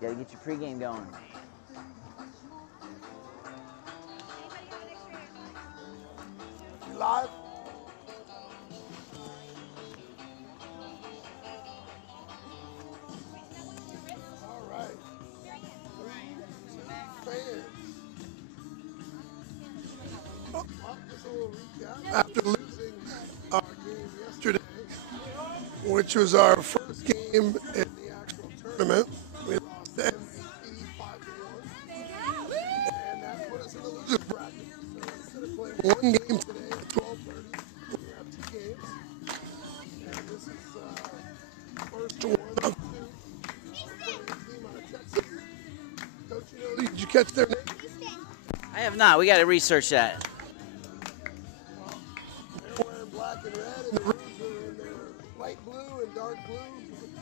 Gotta get your pregame going. You live? All right. Fans. Just a little recap. After losing our game yesterday, which was our first game in the actual tournament, we lost the MVP 5-1, and that put us in the loser bracket. So instead of playing one game today at 12:30, we have two games, and this is first one of two. Playing a team out of Texas. Coach, did you catch their name? I have not. We got to research that. They're wearing black and red, and the Roos are in their light blue and dark blue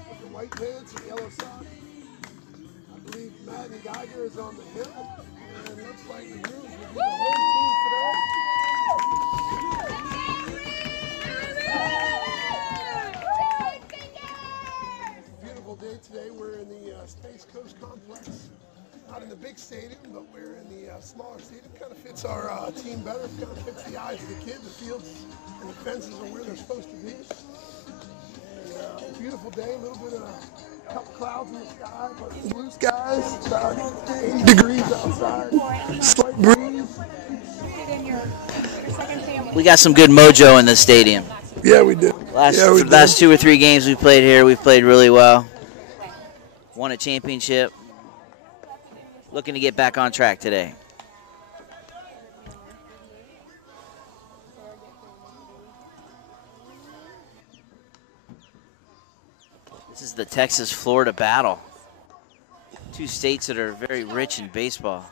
with the white pants and yellow socks. I believe Matt and Geiger is on the hill, and it looks like the Roos will be the home team today. Beautiful day today. We're in the Space Coast Complex. Not in the big stadium, but we're in the smaller stadium. Kind of fits our team better. Kind of fits the eyes of the kids. The fields and the fences are where they're supposed to be. And beautiful day. A little bit of a couple clouds in the sky, but blue skies. It's about 80 degrees outside. Slight breeze. We got some good mojo in the stadium. Yeah, we do. Last 2 or 3 games we played here, we've played really well. Won a championship. Looking to get back on track today. This is the Texas-Florida battle. 2 states that are very rich in baseball.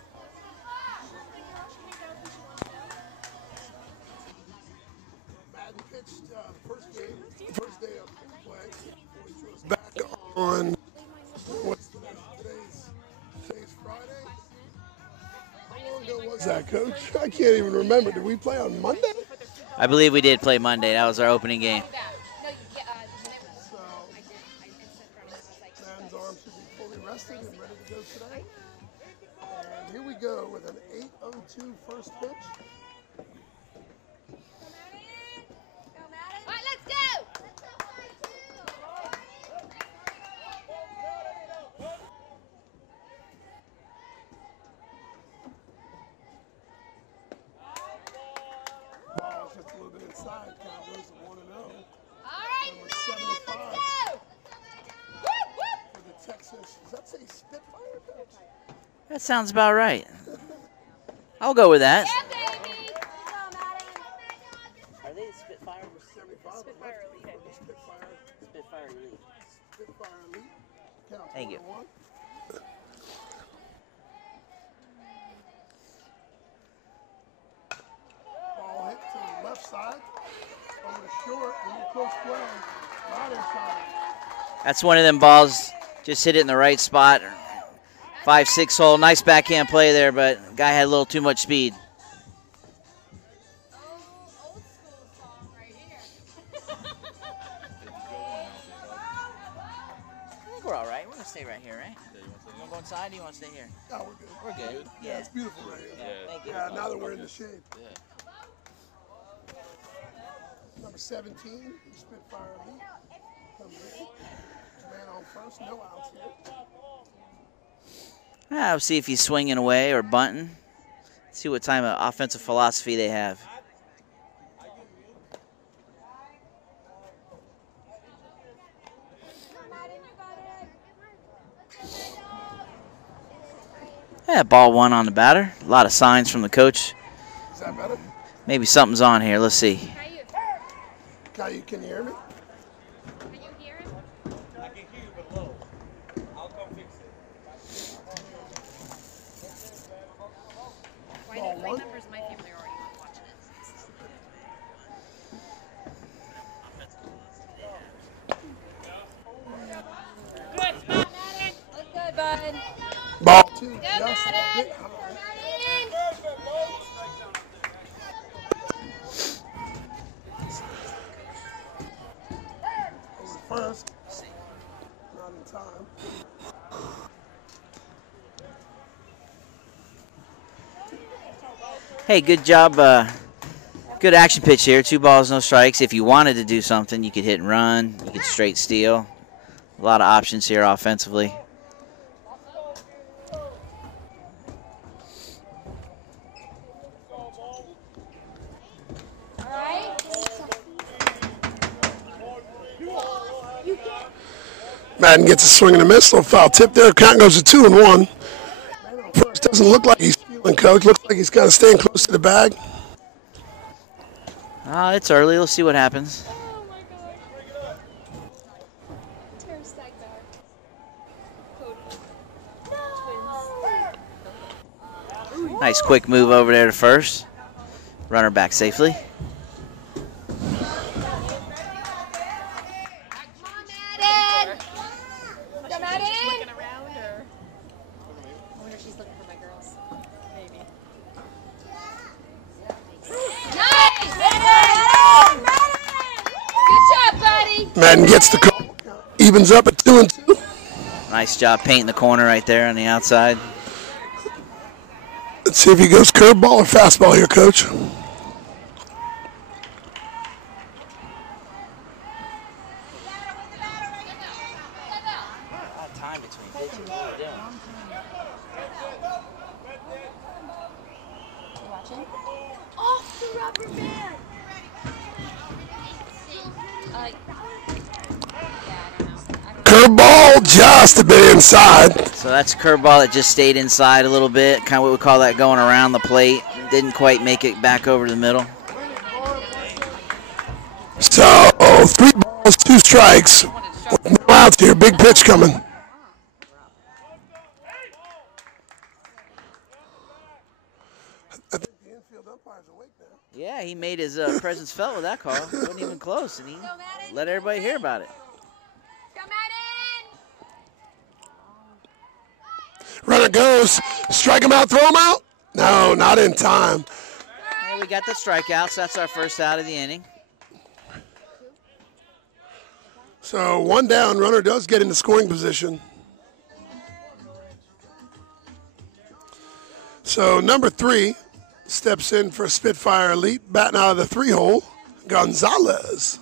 Madden pitched first day of play, which was back on today's Friday. How long ago was that, Coach? I can't even remember. Did we play on Monday? I believe we did play Monday. That was our opening game. So, Madden's arm should be fully rested and ready to go today. And here we go with an 8:02 first pitch. Ball's just a little bit inside. Cowboys are 1-0. Number 75 for the Texas. Does that say Spitfire, Coach? That sounds about right. I'll go with that. Are they the Spitfire? 75. Spitfire Elite. Spitfire Elite. Spitfire Elite. Counts Thank you. 1-1. Ball hit to the left side. Over short. And a close play. Right inside. That's one of them balls. Just hit it in the right spot. 5-6 hole. Nice backhand play there, but guy had a little too much speed. I think we're all right. We're going to stay right here, right? You want to go inside or do you want to stay here? No, we're good. We're good. Yeah, it's beautiful right here. Yeah, thank you. Yeah, now that we're in the shade. Number 17, Spitfire Elite. Comes in. Man on first, no outs here. I'll see if he's swinging away or bunting. See what type of offensive philosophy they have. Yeah, ball 1 on the batter. A lot of signs from the coach. Is that better? Maybe something's on here. Let's see. Caillou, can you hear me? Can you hear him? I can hear you, but low. I'll come fix it. Why members of my family are already watching it? Good spot, Madden. Look good, bud. Ball 2, Go, just a Madden. bit high. Over first. Not in time. Hey, good job. Good action pitch here. 2 balls, no strikes. If you wanted to do something, you could hit and run. You could straight steal. A lot of options here offensively. Madden gets a swing and a miss. Little foul tip there. Count goes to 2-1. First doesn't look like he's feeling, coach. Looks like he's kind of staying close to the bag. It's early. Let's see what happens. Oh my god. Cody. Nice quick move over there to first. Runner back safely. Madden gets the call. Evens up at 2-2. Nice job painting the corner right there on the outside. Let's see if he goes curveball or fastball here, coach. Off the rubber band. Curveball just a bit inside. So that's a curveball that just stayed inside a little bit. Kind of what we call that going around the plate. Didn't quite make it back over to the middle. So 3 balls, 2 strikes. With no outs here. Big pitch coming. I think the infield umpire's awake now. Yeah, he made his presence felt with that call. It wasn't even close, and he let everybody hear about it. Runner goes. Strike him out, throw him out. No, not in time. And we got the strikeouts. That's our first out of the inning. So 1 down. Runner does get into scoring position. So number 3 steps in for Spitfire Elite. Batting out of the 3-hole, Gonzalez.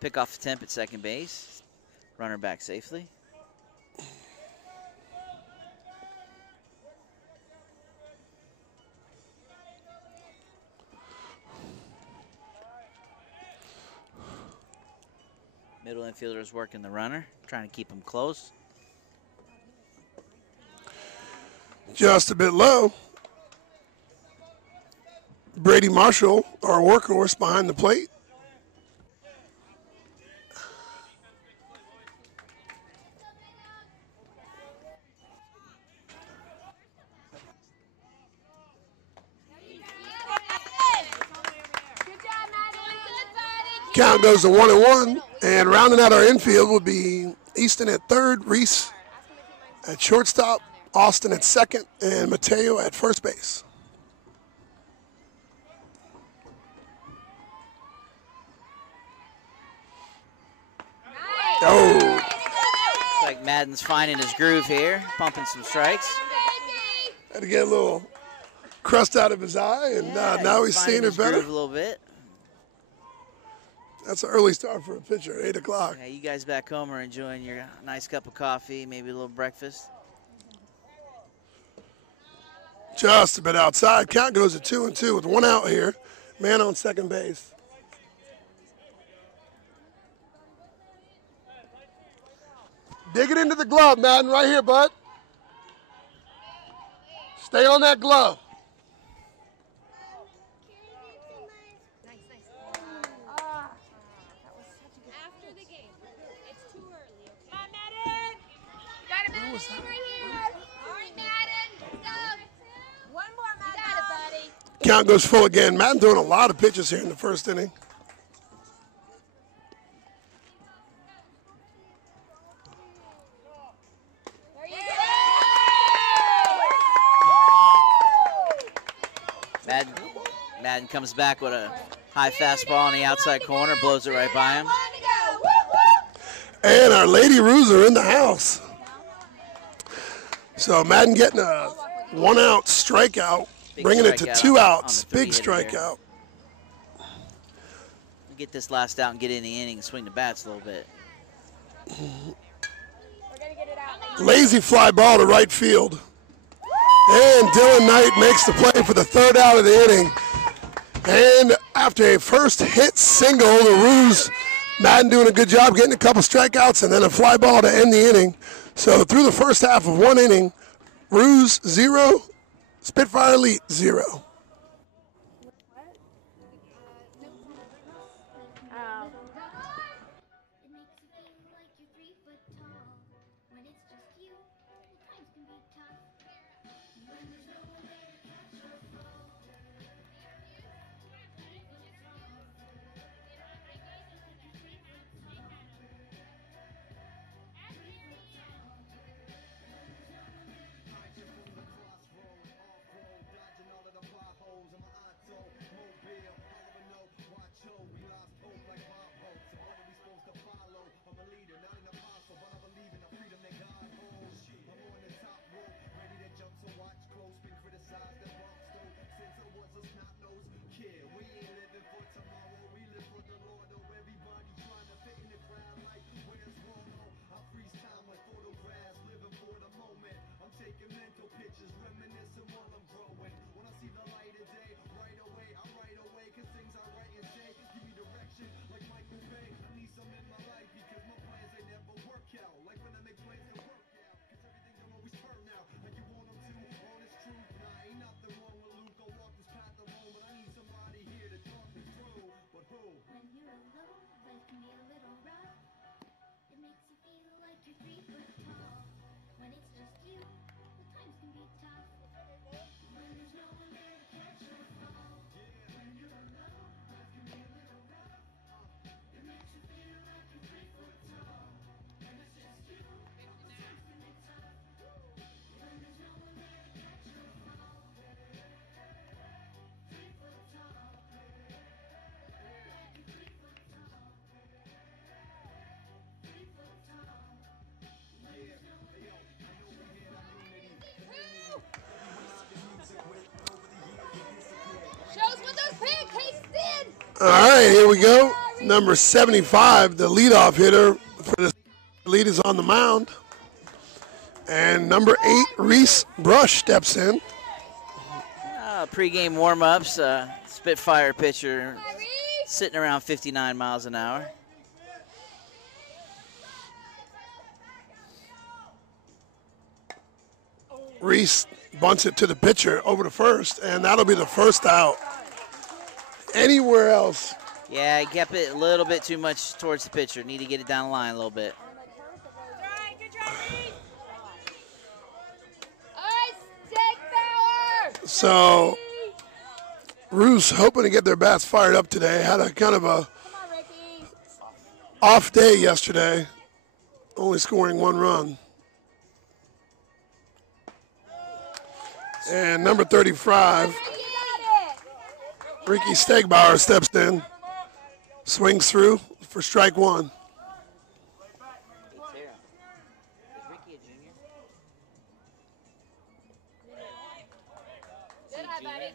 Pick off the temp at second base. Runner back safely. Middle infielder is working the runner, trying to keep him close. Just a bit low. Brady Marshall, our workhorse behind the plate. Count goes to 1-1, and rounding out our infield will be Easton at third, Reese at shortstop, Austin at second, and Mateo at first base. Oh. Looks like Madden's finding his groove here, pumping some strikes. Had to get a little crust out of his eye, and now he's seeing it better. A little bit. That's an early start for a pitcher, 8 o'clock. Yeah, you guys back home are enjoying your nice cup of coffee, maybe a little breakfast. Just a bit outside. Count goes to 2-2 with 1 out here. Man on second base. Dig it into the glove, Madden, right here, bud. Stay on that glove. Count goes full again. Madden throwing a lot of pitches here in the first inning. Madden comes back with a high fastball on the outside corner, blows it right by him. And our Lady Roos are in the house. So Madden getting a 1-out strikeout, Big bringing it to strikeout 2 on outs. the Big three-hitter here. strikeout. Get this last out and get in the inning and swing the bats a little bit. Lazy fly ball to right field. And Dylan Knight makes the play for the 3rd out of the inning. And after a first hit single, the Roos, Madden doing a good job getting a couple strikeouts and then a fly ball to end the inning. So through the first half of 1 inning, Roos 0, Spitfire Elite 0. All right, here we go. Number 75, the leadoff hitter for the lead is on the mound. And number 8, Reese Brush steps in. Pre-game warm-ups. Spitfire pitcher sitting around 59 miles an hour. Reese bunts it to the pitcher over to first, and that'll be the first out. Anywhere else. Yeah, he kept it a little bit too much towards the pitcher. Need to get it down the line a little bit. So, Roos hoping to get their bats fired up today. Had a kind of a off day yesterday, only scoring 1 run. And number 35, Ricky Stegbauer steps in, swings through for strike 1.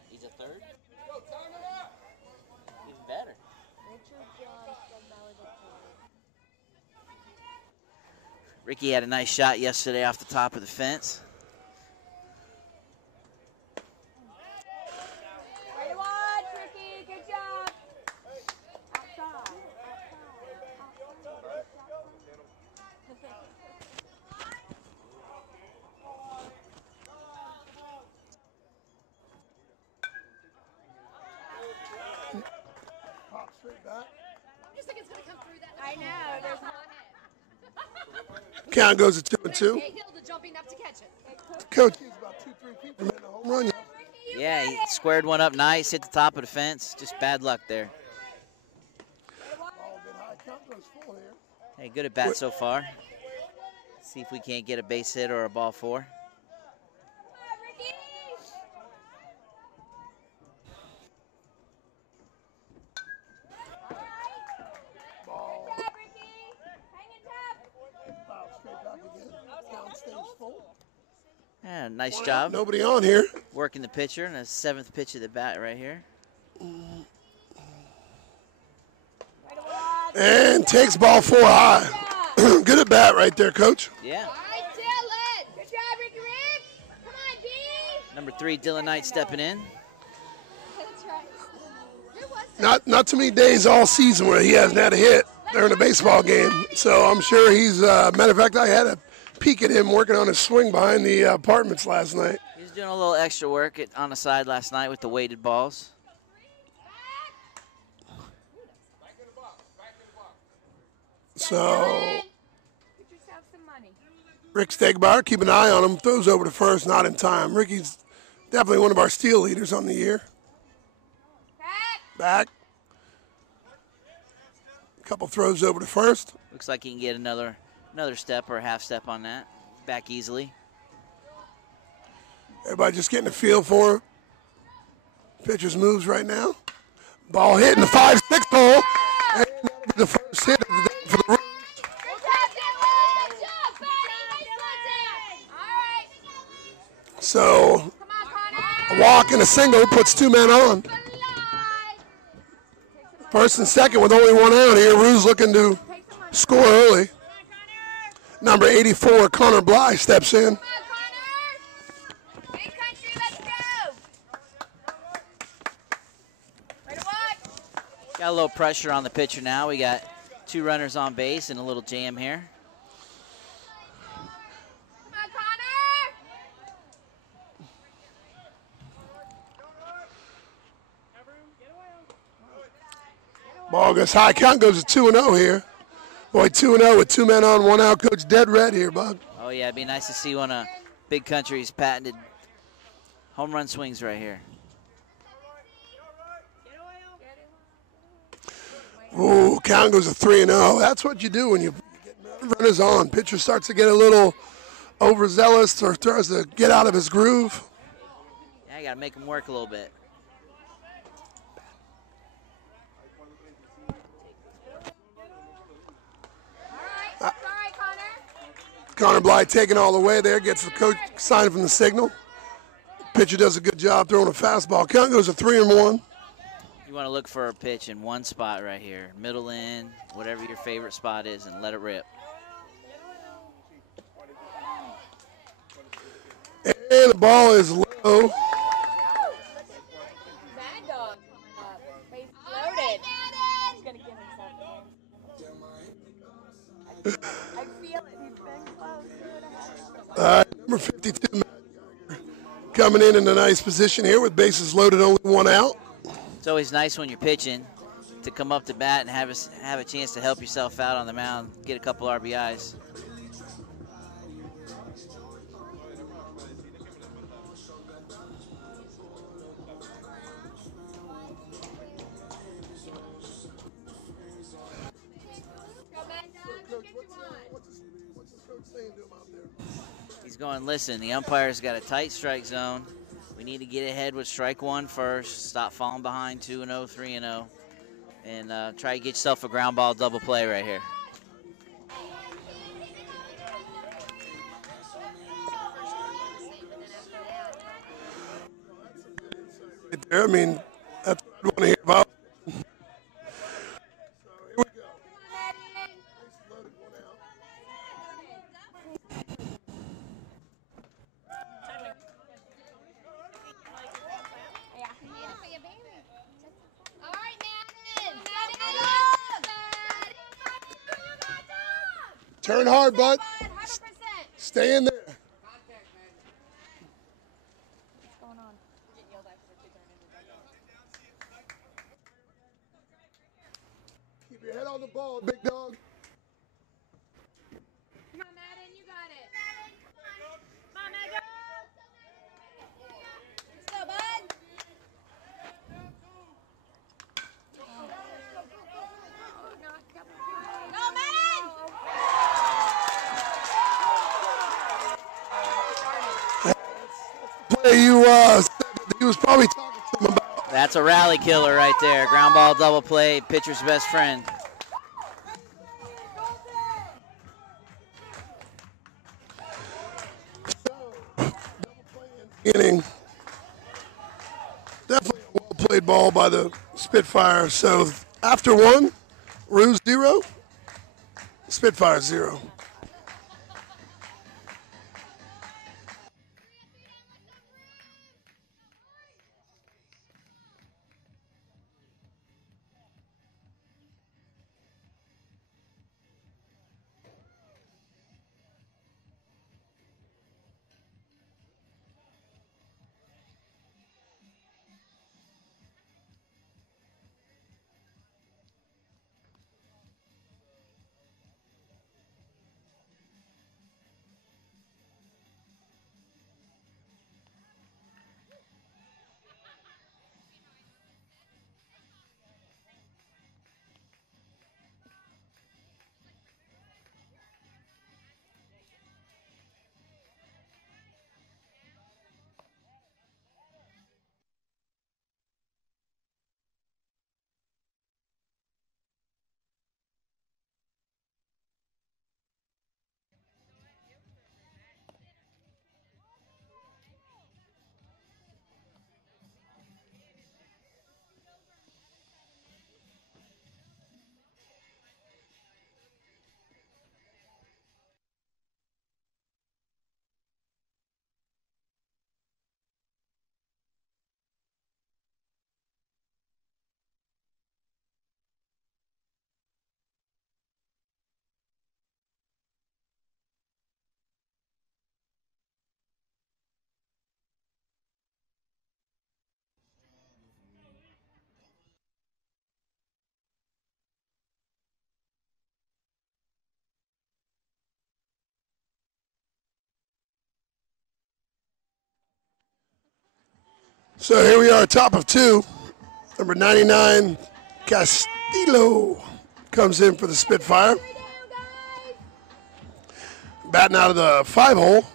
He's a third? Even better. Ricky had a nice shot yesterday off the top of the fence. Count goes to 2-2. Coach, he's about 2-3 feet from hitting a home run. Yeah, he squared one up nice, hit the top of the fence. Just bad luck there. Hey, good at bat so far. See if we can't get a base hit or a ball 4. Yeah, nice job. Nobody on here. Working the pitcher and a 7th pitch of the bat right here. And takes ball 4 high. Good at bat right there, Coach. Yeah. All right, Dylan. Good job, Ricky Rick. Come on, D. Number 3, Dylan Knight stepping in. That's right. Who was that? Not too many days all season where he hasn't had a hit during a baseball game. So I'm sure he's, matter of fact, I had a peek at him working on his swing behind the apartments last night. He was doing a little extra work on the side last night with the weighted balls. So Get yourself some money. Rick Stegmeyer, keep an eye on him. Throws over to first, not in time. Ricky's definitely one of our steal leaders on the year. Back. Couple throws over to first. Looks like he can get another step or a half step on that. Back easily. Everybody just getting a feel for it. Pitcher's moves right now. Ball hit in the 5-6 hole. And that'll be the first hit of the day for the Roos. Good job, Dylan. Good job, buddy. Nice one. All right. So Come on, Connor. a walk and a single puts 2 men on. Good luck. First and second with only 1 out here. Roos looking to score early. Number 84, Connor Bly, steps in. Come on, Connor. Big country, let's go. Way to watch. Got a little pressure on the pitcher now. We got 2 runners on base and a little jam here. Come on, Connor. Ball goes high. Count goes to 2-0 here. Boy, 2-0 with 2 men on, 1 out. Coach dead red here, bud. Oh, yeah, it'd be nice to see one of Big Country's patented home run swings right here. Ooh, count goes to 3-0. That's what you do when you get runners on. Pitcher starts to get a little overzealous or tries to get out of his groove. Yeah, you got to make him work a little bit. All right, Connor. Connor Bly taking all the way there, gets the coach sign from the signal. Pitcher does a good job throwing a fastball. Count goes to 3-1. You want to look for a pitch in one spot right here. Middle in, whatever your favorite spot is, and let it rip. And the ball is low. Mad Dog coming up. He's loaded. He's going to give himself a I feel it. He's been close. Number 52, Matt Geiger, coming in a nice position here with bases loaded, only 1 out. It's always nice when you're pitching to come up to bat and have a chance to help yourself out on the mound, get a couple RBIs. He's going, listen, the umpire's got a tight strike zone. We need to get ahead with strike 1 first, stop falling behind 2-0, 3-0, and try to get yourself a ground ball double play right here. Right there. I mean, that's what I want to hear about. Turn hard, bud. 100%. Stay in there. What's going on? Keep your head on the ball, big dog. Come on, Madden, you got it. Come on, Madden. Let's go, bud. Go, Madden! Play you said that he was probably talking to him about. That's a rally killer right there. Ground ball double play, pitcher's best friend. inning. Definitely a well-played ball by the Spitfire. So after 1, Roos 0, Spitfire 0. So here we are, top of 2. Number 99, Castillo comes in for the Spitfire. Batting out of the 5 hole.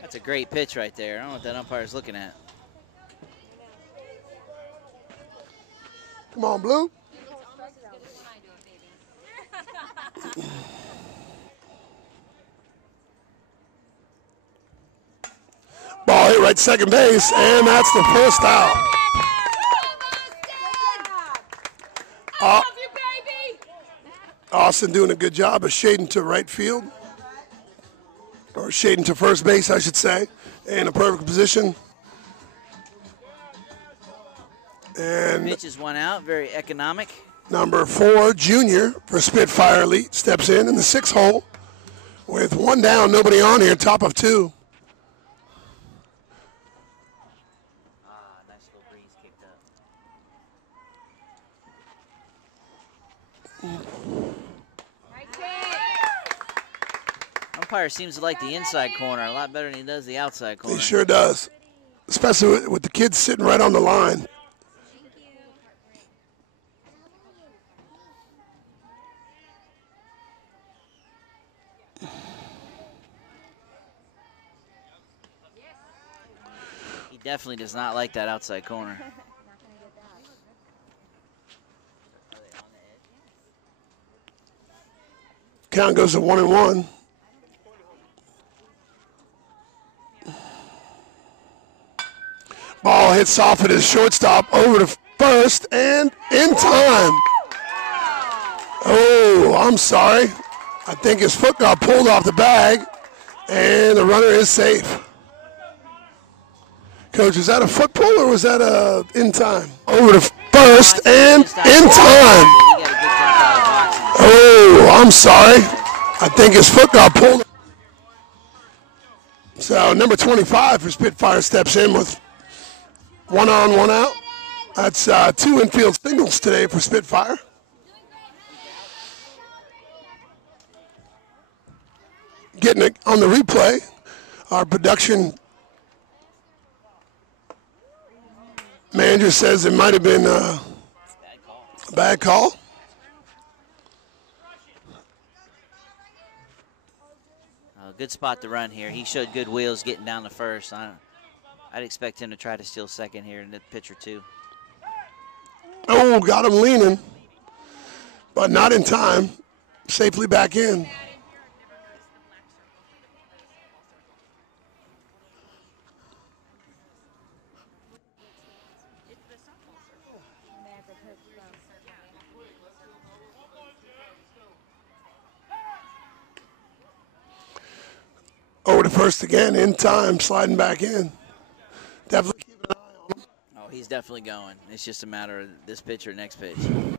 That's a great pitch right there. I don't know what that umpire's looking at. Come on, Blue. Ball hit right second base, and that's the first out. Austin doing a good job of shading to right field, or shading to first base, I should say, in a perfect position. And Pitches one out, very economic. number 4, Junior, for Spitfire Elite, steps in the 6 hole with 1 down, nobody on here, top of 2. Nice little breeze kicked up. Umpire seems to like the inside corner a lot better than he does the outside corner. He sure does, especially with the kids sitting right on the line. He definitely does not like that outside corner. Count goes to 1-1. Ball hits off at his shortstop over to first and in time. Oh, I'm sorry. I think his foot got pulled off the bag, and the runner is safe. Coach, is that a foot pull or was that in time? Over to first and in time. Oh, I'm sorry. I think his foot got pulled. So number 25 for Spitfire steps in with 1 on, 1 out. That's 2 infield singles today for Spitfire. Getting it on the replay, our production manager says it might have been a bad call. Good spot to run here. He showed good wheels getting down to first. I'd expect him to try to steal second here in the pitch or two. Oh, got him leaning, but not in time. Safely back in. Over to first again, in time, sliding back in. Definitely keep an eye on him. Oh, he's definitely going. It's just a matter of this pitch or next pitch. Third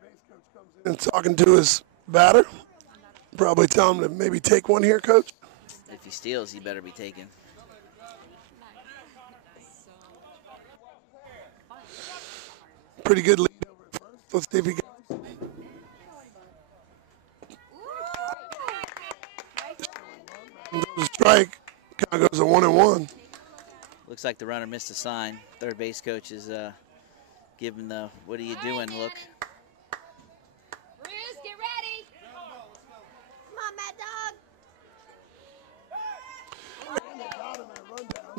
base coach comes in and talking to his batter. Probably tell him to maybe take one here, coach. If he steals, he better be taken. Pretty good lead over at first. Let's see if he got a strike. Kind of goes a 1-1. Looks like the runner missed a sign. Third base coach is giving the "what are you doing" look. Roos, get ready. Come on, Mad Dog. They got him in a rundown.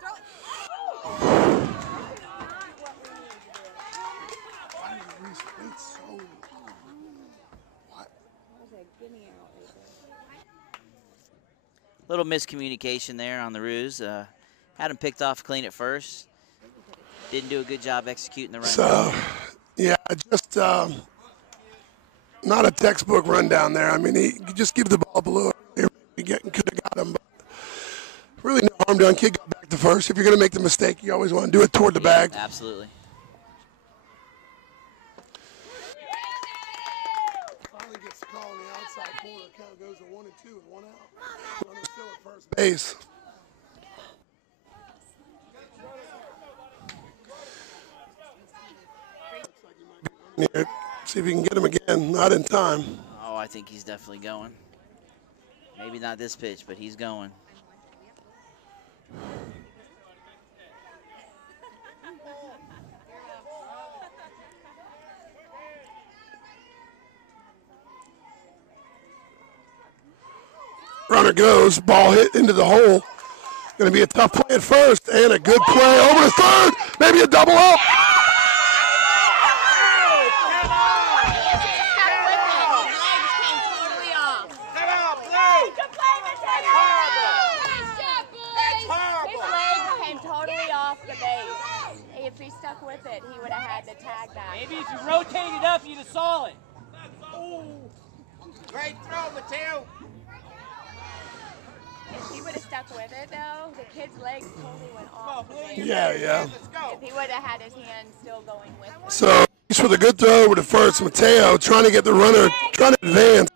Throw it. Why did Roos wait so long? What? Little miscommunication there on the Roos. Had him picked off clean at first. Didn't do a good job executing the run. So, yeah, just not a textbook rundown there. I mean, he just give the ball up a little. Could have got him, but really no harm done. Kid got back to first. If you're going to make the mistake, you always want to do it toward the bag. Absolutely. Finally gets the call in the outside corner. Count goes to 1-2 with 1 out. Runner still at first base. Here. See if we can get him again. Not in time. Oh, I think he's definitely going. Maybe not this pitch, but he's going. Runner goes. Ball hit into the hole. Going to be a tough play at first and a good play over to third. Maybe a double up. If he stuck with it, he would have had the tag back. Maybe if you rotated up, you'd have saw it. Oh, great throw, Mateo. If he would have stuck with it, though, the kid's legs totally went off. Yeah. If he would have had his hand still going with it. So he's for the good throw over to first. Mateo trying to get the runner, trying to advance.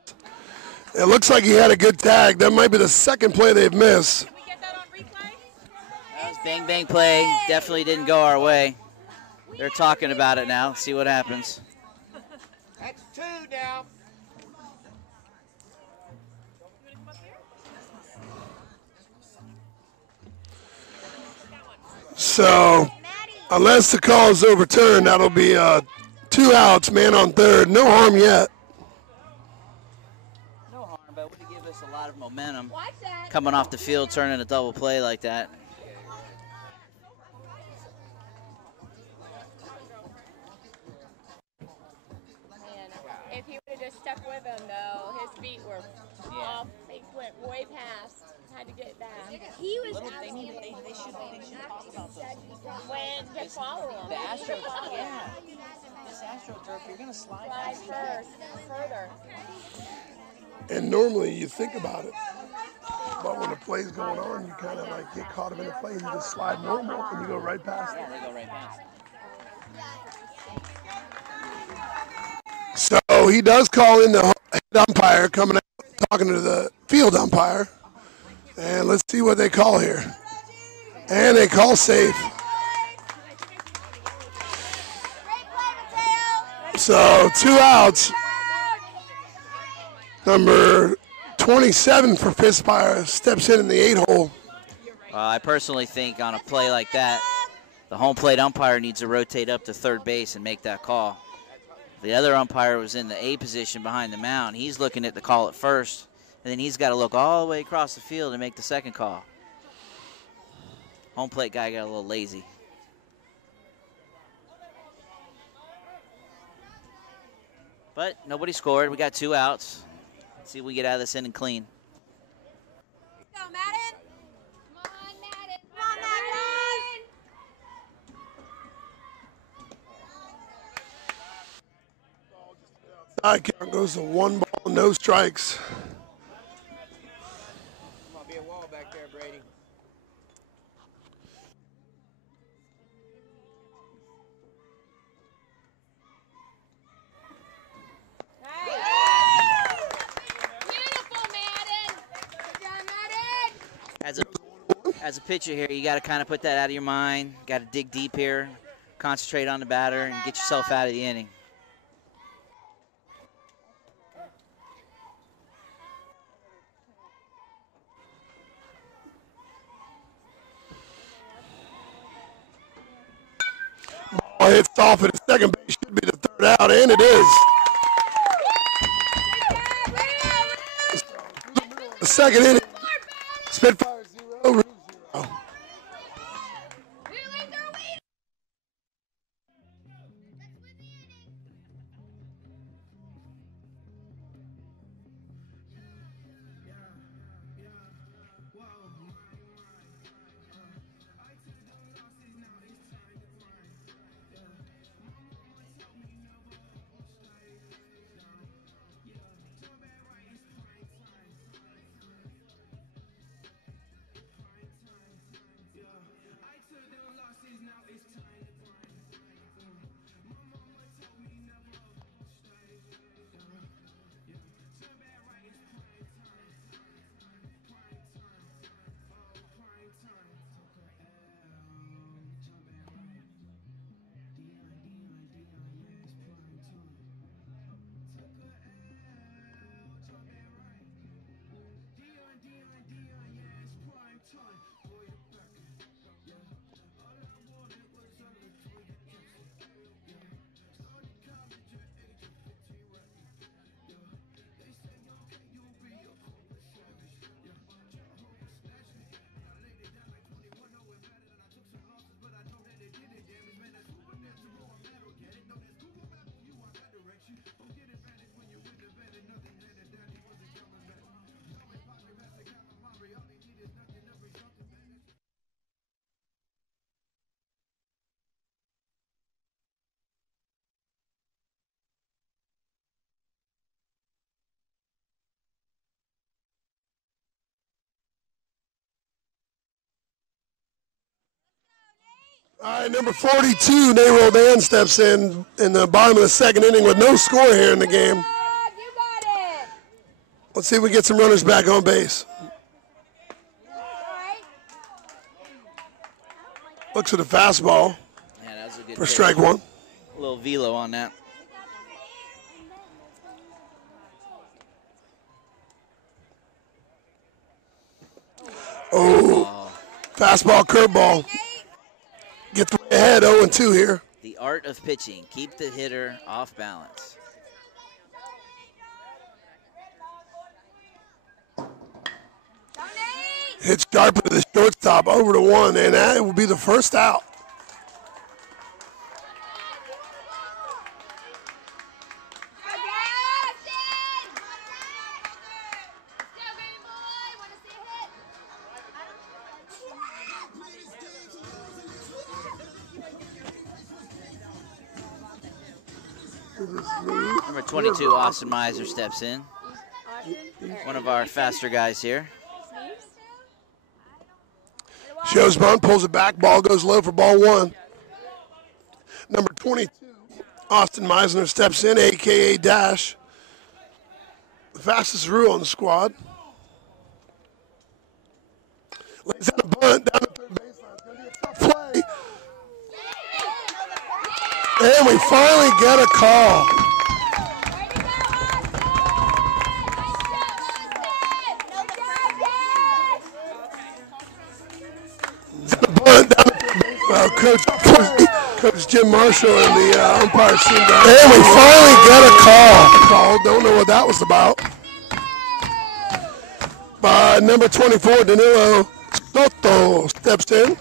It looks like he had a good tag. That might be the second play they've missed. Can we get that on replay? That was bang bang play. Definitely didn't go our way. They're talking about it now. See what happens. That's 2 now. So unless the call is overturned, that'll be 2 outs, man on third. No harm yet. No harm, but would give us a lot of momentum Watch that. coming off the field, turning a double play like that. If he would have just stuck with him, though, his feet were off. They went way past. Had to get back. He was They should talk about those. Went to follow him. The Astro, yeah. This Astro turf, you're going to slide Slide first, further. And normally you think about it, but when the play's going on, you kind of like get caught up in the play and you just slide normal and you go right past it. Yeah, they go right past. So he does call in the head umpire coming out, talking to the field umpire. And let's see what they call here. And they call safe. So 2 outs. Number 27 for Spitfire steps in the 8-hole. I personally think on a play like that, the home plate umpire needs to rotate up to third base and make that call. The other umpire was in the A position behind the mound. He's looking at the call at first, and then he's got to look all the way across the field and make the second call. Home plate guy got a little lazy. But nobody scored. We got 2 outs. Let's see if we get out of this inning clean. Go, Madden. Come on, Madden. Come on, Madden. Side count goes to 1 ball, no strikes. Might be a wall back there, Brady. Beautiful, Madden. Good job, Madden. As a pitcher here, you got to kind of put that out of your mind. Got to dig deep here, concentrate on the batter, and get yourself out of the inning. Ball hits off at the second base, should be the 3rd out, and it is. The second inning, Spitfire 0, Roos 0. All right, number 42, Nate Roldan steps in the bottom of the second inning with no score here in the game. You got it. Let's see if we get some runners back on base. Looks at the fastball Yeah, that was a good for pitch. strike 1. A little velo on that. Oh, fastball, curveball. Gets way ahead, 0-2 here. The art of pitching. Keep the hitter off balance. Hits sharply to the shortstop, over to 1, and that will be the first out. Number 22, Austin Miser steps in. One of our faster guys here. Shows bunt, pulls it back, ball goes low for ball 1. Number 22, Austin Meisner steps in, a.k.a. Dash. The fastest Roo on the squad. Lays out a bunt down the third baseline. It's going to be a tough play. And we finally get a call. Coach Jim Marshall and the umpire seemed to. And we finally get a call. Don't know what that was about. By number 24, Danilo Soto steps in.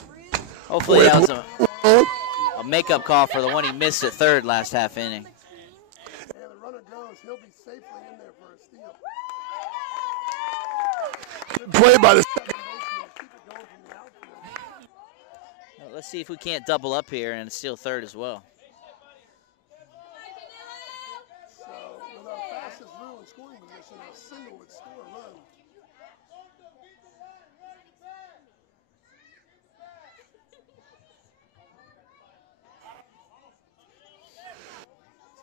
Hopefully that was a makeup call for the one he missed at third last half inning. And the runner goes. He'll be safely in there for a steal. Good play by the second baseman. Keep it going from the outfield. Well, let's see if we can't double up here and steal third as well. So with our fastest rule in scoring position, a single would score a run.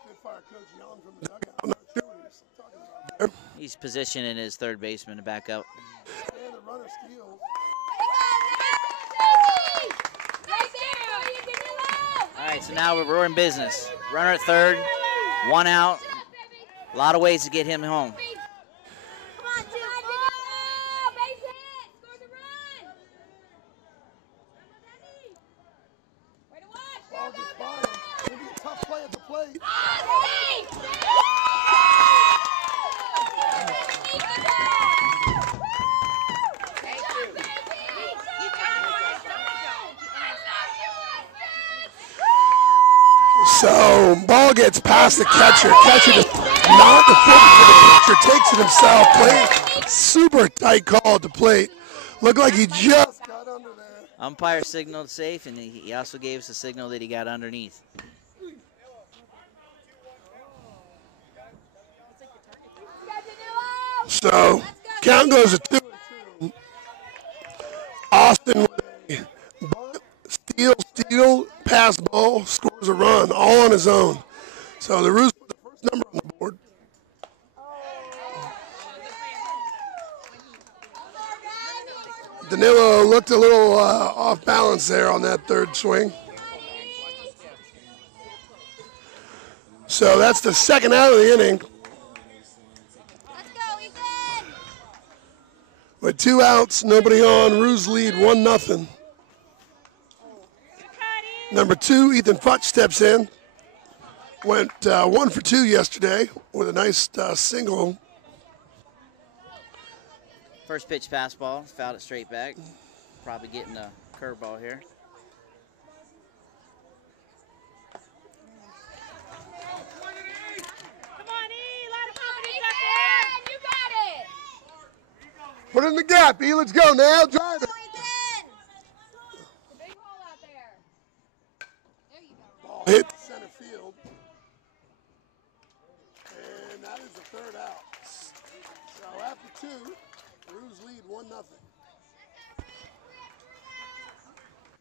Spitfire coach yelling from the dugout. I'm not sure what he's talking about there. He's positioning his third baseman to back up. And the runner steals. All right, so now we're in business. Runner at third, one out. A lot of ways to get him home. Ball gets by him. It'll be a tough play at the plate. So ball gets past the catcher. Catcher just not the pitcher. Takes it himself. Play super tight call at the plate. Looked like he just got under there. Umpire signaled safe, and he also gave us a signal that he got underneath. So count goes to 2-2. Austin with a bunt, steal, pass ball, scores a run, all on his own. So the Roos put the first number on the board. Danilo looked a little off balance there on that third swing. So that's the second out of the inning. With 2 outs, nobody on, Roos lead 1-0. Number 2, Ethan Futch steps in. Went 1 for 2 yesterday with a nice single. First pitch fastball, fouled it straight back. Probably getting a curveball here. Put it in the gap, E. Let's go now. Drive it. Ball hit center field. And that is the third out. So after 2, Roos lead 1-0.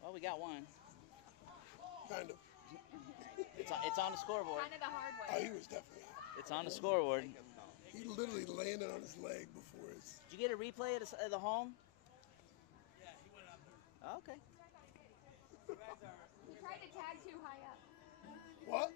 Well, we got one. Kind of. It's on the scoreboard. Kind of the hard Oh, way. he was definitely out. It's on the scoreboard. He literally landed on his leg before his. Did you get a replay at the home? Yeah, he went up there. Okay. He tried to tag too high up. What?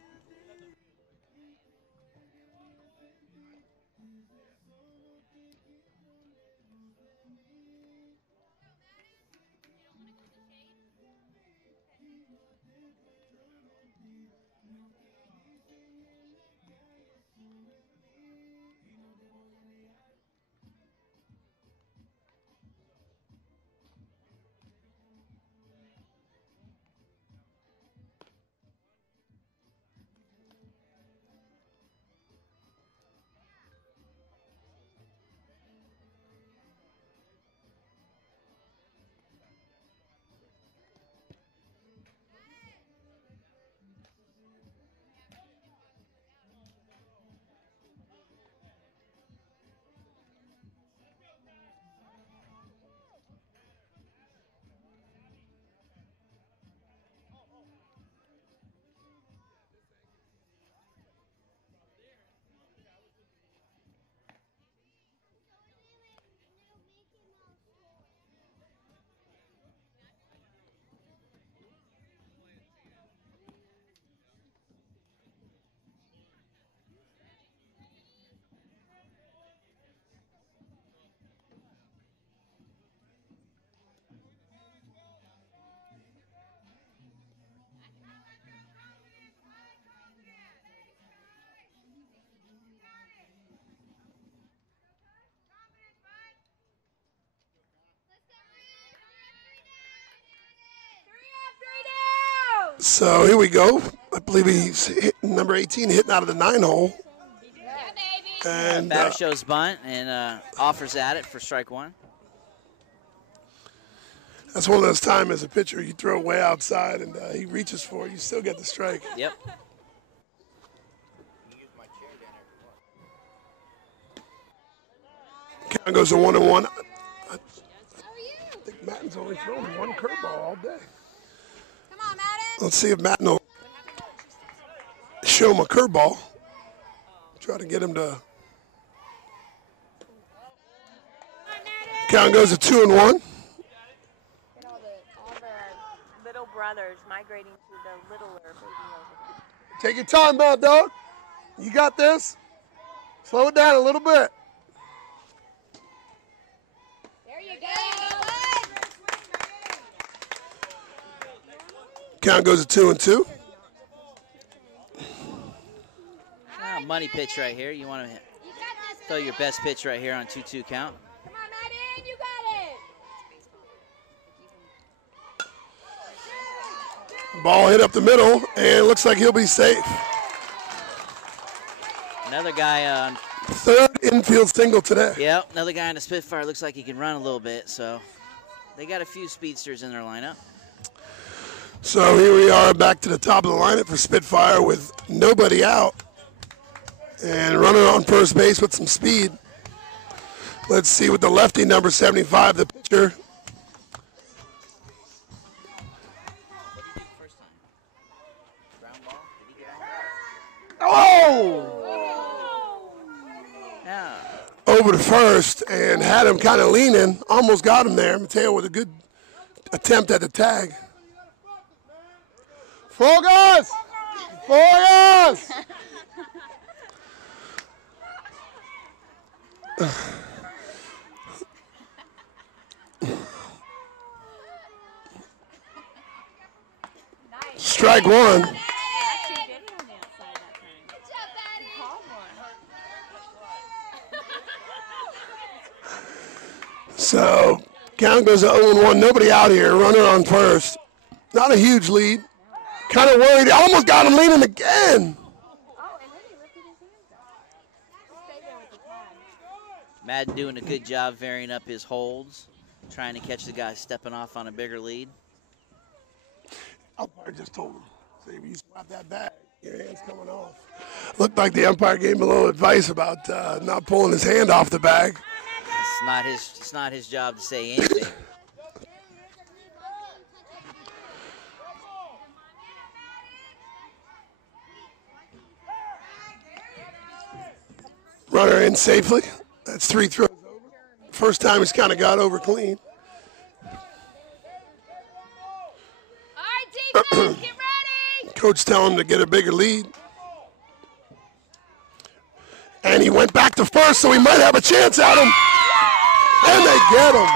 So here we go. I believe he's number 18 hitting out of the 9-hole. Yeah, baby. And Batter shows bunt and offers at it for strike one. that's one of those times as a pitcher you throw way outside and he reaches for it. You still get the strike. Yep. Count goes to 1-1. I think Matten's only thrown one curveball all day. Come on, Madden. Let's see if Matten will show him a curveball. Try to get him to. Count goes to 2-1. And all the little brothers migrating to the littler baby. Take your time, Mad Dog. You got this. Slow it down a little bit. There you go. Bud. Count goes to 2-2. Money pitch right here. You want to You got this. throw your best pitch right here on 2-2 count. Come on, Madden. You got it. Ball hit up the middle, and it looks like he'll be safe. Another guy on. Third infield single today. Yep, another guy on the Spitfire. Looks like he can run a little bit, so they got a few speedsters in their lineup. So here we are back to the top of the lineup for Spitfire with nobody out. And running on first base with some speed. Let's see what the lefty, number 75, the pitcher. Oh! Yeah. Over to first and had him kind of leaning. Almost got him there. Mateo with a good attempt at the tag. Focus! Focus! Strike one. Actually did it on the outside that time. Good job, Maddie. Called one. So count goes to 0-1. Nobody out here. Runner on first. Not a huge lead. Kind of worried. Almost got him leaning again. Oh, and then he lifted his hands up. Stay there with the tag. Madden doing a good job varying up his holds, trying to catch the guy stepping off on a bigger lead. Umpire just told him, say, if you slap that bag, your hand's coming off. Looked like the umpire gave him a little advice about not pulling his hand off the bag. It's not his job to say anything. Runner in safely. That's 3 throws over. First time he's kind of got over clean. All right, defense, get ready. Coach telling him to get a bigger lead. And he went back to first, so he might have a chance at him. And they get him.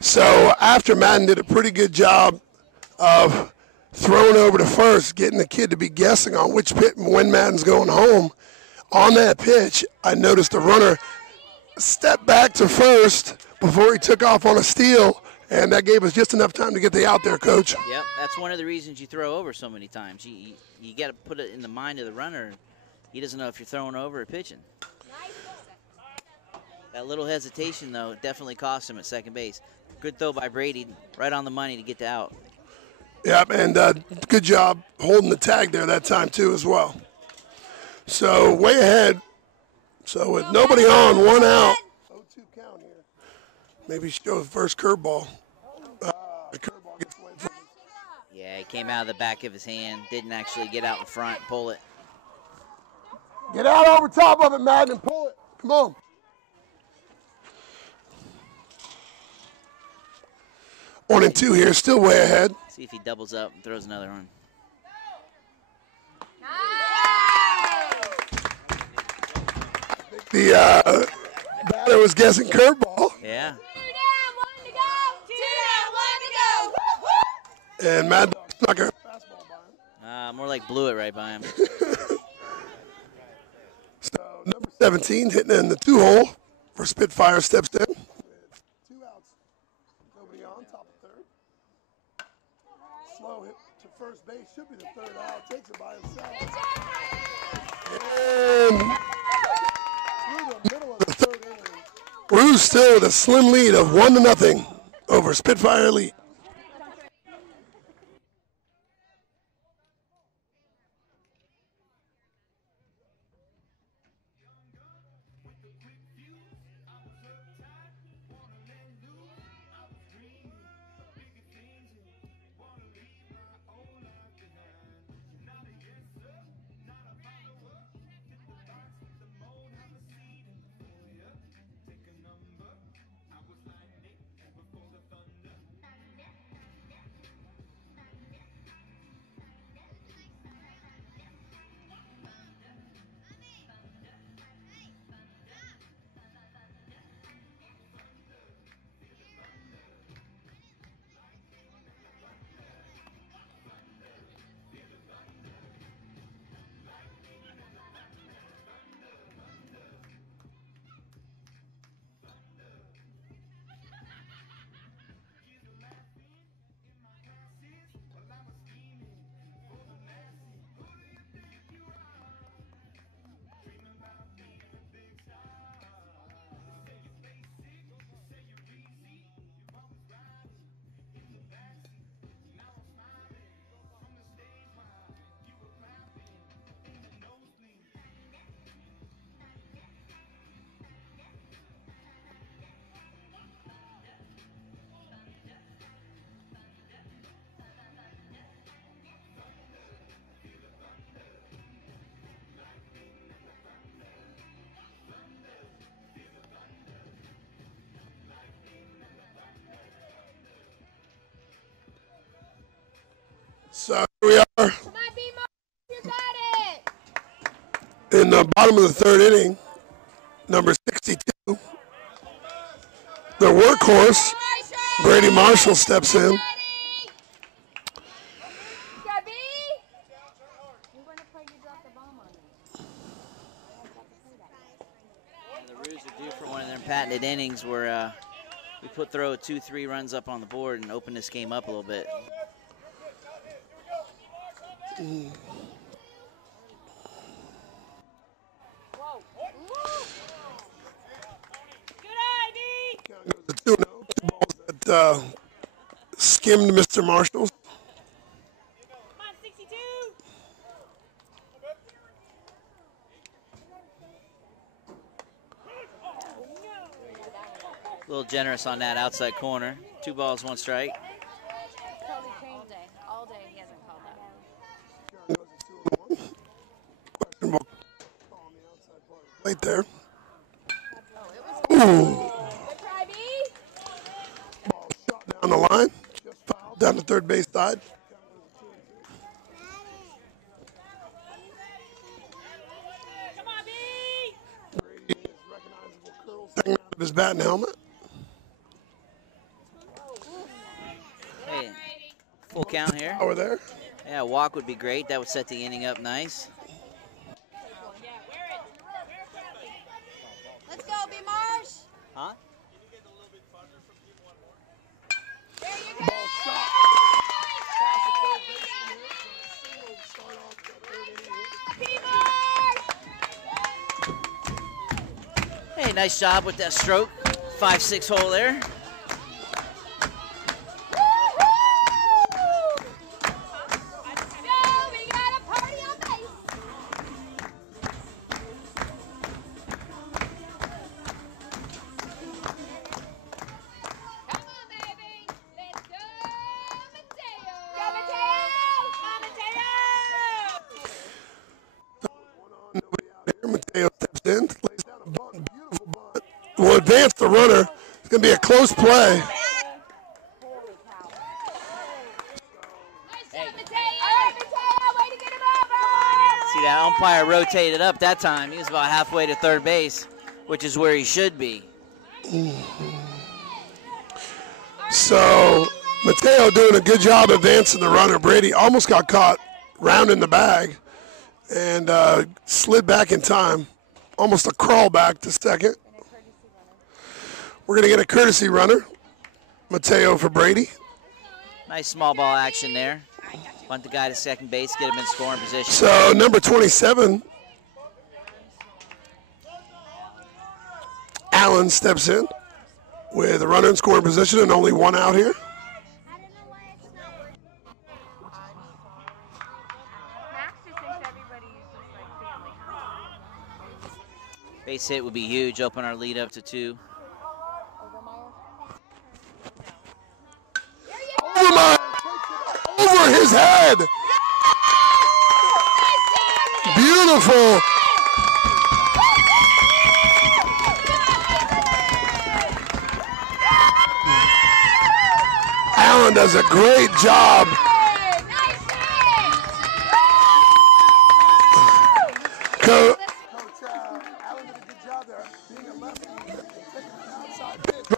So after Madden did a pretty good job of throwing over to first, getting the kid to be guessing on which pitch when Madden's going home, on that pitch, I noticed the runner step back to first before he took off on a steal, and that gave us just enough time to get the out there, Coach. Yep, that's one of the reasons you throw over so many times. You got to put it in the mind of the runner. He doesn't know if you're throwing over or pitching. That little hesitation, though, definitely cost him at second base. Good throw by Brady, right on the money to get the out. Yep, and good job holding the tag there that time, too, as well. So way ahead. So with nobody on, one out. 0-2 count here. Maybe show the first curveball. The curveball gets away from him. Yeah, he came out of the back of his hand, didn't actually get out in front, pull it. Get out over top of it, Madden, and pull it. Come on. 1-2 here, still way ahead. See if he doubles up and throws another one. The batter was guessing curveball. Yeah. 2 down, 1 to go. 2 down, 1 to go. And Mad Dog snuck a fastball by him. More like blew it right by him. So number 17, hitting in the 2-hole for Spitfire steps in. 2 outs, nobody on, top of third. Slow hit to first base, should be the third out, takes it by himself. And through the middle of the third inning, Roos still with a slim lead of 1-0 over Spitfire Elite. So here we are Come on, B-Mo, you got it. in the bottom of the third inning, number 62. The workhorse, Brady Marshall, steps in. Go, B. You want to play, you drop the bomb on me. The Roos are due for one of their patented innings where we throw 2-3 runs up on the board and open this game up a little bit. Whoa. Good eye, B. Count goes to 2-0. 2 balls that skimmed Mr. Marshall. Come on, 62. A little generous on that outside corner. 2 balls, 1 strike. Totally changed day. All day he hasn't called that. Questionable call on the outside part of the plate there. Ooh. Good try, B. Ball shot down the line. Just fouled down the third base side. Come on, B. Brady is recognizable curls hanging out of his bat and helmet. Hey, full count here. Over there. Yeah, a walk would be great. That would set the inning up nice. Let's go, B. Marsh. Huh? There you go. Ball shot. Past the third baseman here for a single to start off the third inning. Hey, nice job with that stroke. 5-6 hole there. Mateo steps in, lays down a bunt, beautiful bunt. Will advance the runner. It's going to be a close play. See that umpire rotated up that time. He was about halfway to third base, which is where he should be. So Mateo doing a good job advancing the runner. Brady almost got caught rounding the bag and slid back in time. almost a crawl back to second. We're going to get a courtesy runner. Mateo for Brady. Nice small ball action there. Punt the guy to second base, get him in scoring position. So number 27, Allen steps in with a runner in scoring position and only one out here. Base hit would be huge, open our lead up to 2. Over his head. Beautiful. Allen does a great job.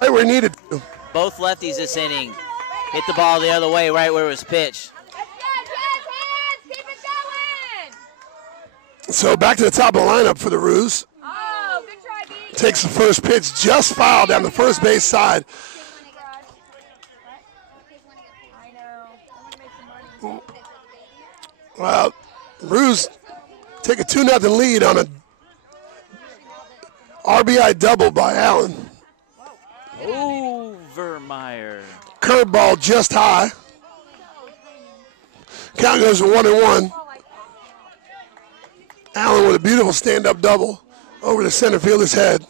Right where he needed to. Both lefties this inning hit the ball the other way, right where it was pitched. So back to the top of the lineup for the Roos. Oh, good try, B. Takes the first pitch, just fouled down the first base side. Well, Roos take a 2-0 lead on a RBI double by Allen. Overmeyer. Curveball just high. Count goes to 1-1. Allen with a beautiful stand-up double over the center fielder's head.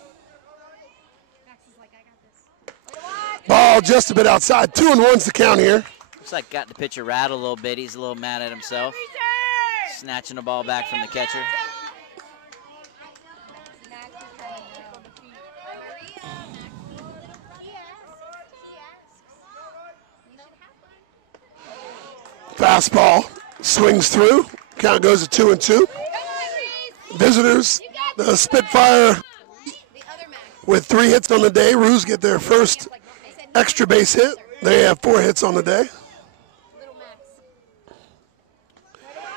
Ball just a bit outside. 2-1's the count here. Looks like got the pitcher rattled a little bit. He's a little mad at himself. Snatching the ball back from the catcher. Fastball swings through. Count goes to 2-2. Visitors, the Spitfire, with 3 hits on the day. Roos get their first extra base hit. They have 4 hits on the day.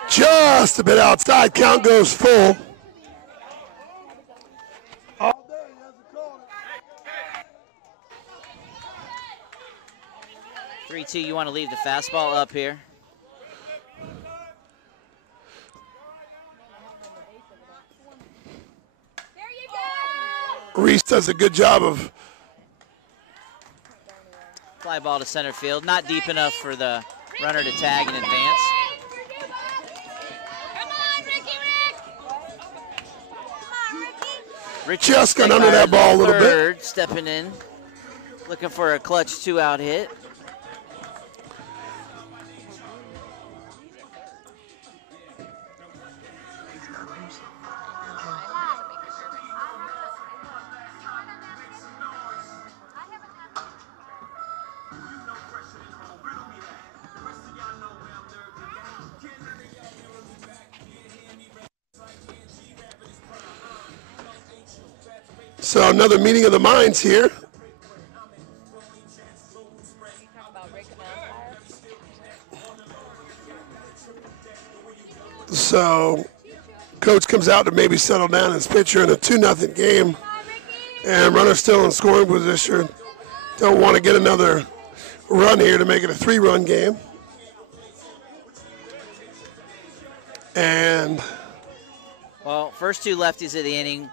Just a bit outside. Count goes full. 3-2, you want to leave the fastball up here. Reese does a good job of Fly ball to center field. Not deep enough for the runner to tag in advance. Richard just got under that ball a little bit. Stepping in, looking for a clutch 2-out hit. So another meeting of the minds here. So coach comes out to maybe settle down his pitcher in a 2-0 game. And runner still in scoring position. Don't want to get another run here to make it a 3-run game. And well, first 2 lefties of the inning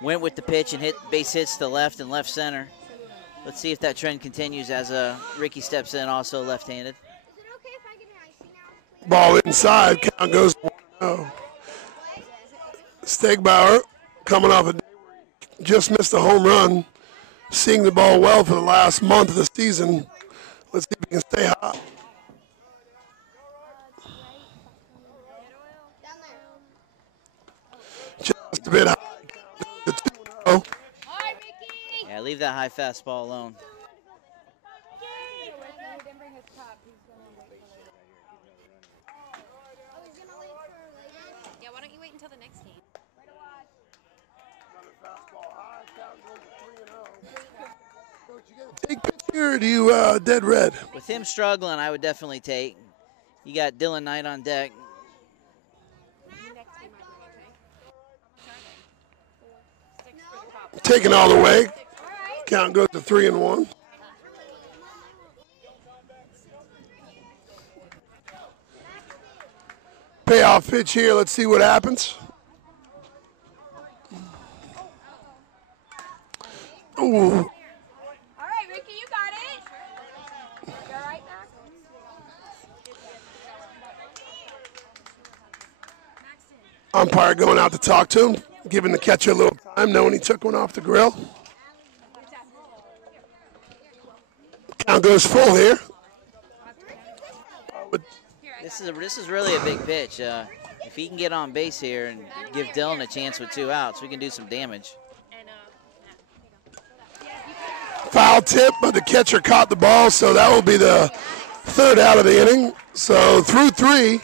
went with the pitch and hit base hits to left and left center. Let's see if that trend continues as Ricky steps in, also left-handed. Ball inside, count goes 1-0. Stegbauer coming off a day where he just missed a home run, seeing the ball well for the last month of the season. Let's see if he can stay hot. Just a bit high. Yeah, leave that high fastball alone. Yeah, why don't you wait until the next game? Take picture, or do you dead red? With him struggling, I would definitely take. You got Dylan Knight on deck. Taken all the way. Count goes to 3-1. Payoff pitch here. Let's see what happens. Ooh. All right, Ricky, you got it. You all right, Max? Umpire going out to talk to him, giving the catcher a little time, knowing he took one off the grill. Count goes full here. This is really a big pitch. If he can get on base here and give Dylan a chance with 2 outs, we can do some damage. Foul tip, but the catcher caught the ball, so that will be the 3rd out of the inning. So through 3,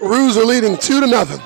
Roos are leading 2-0.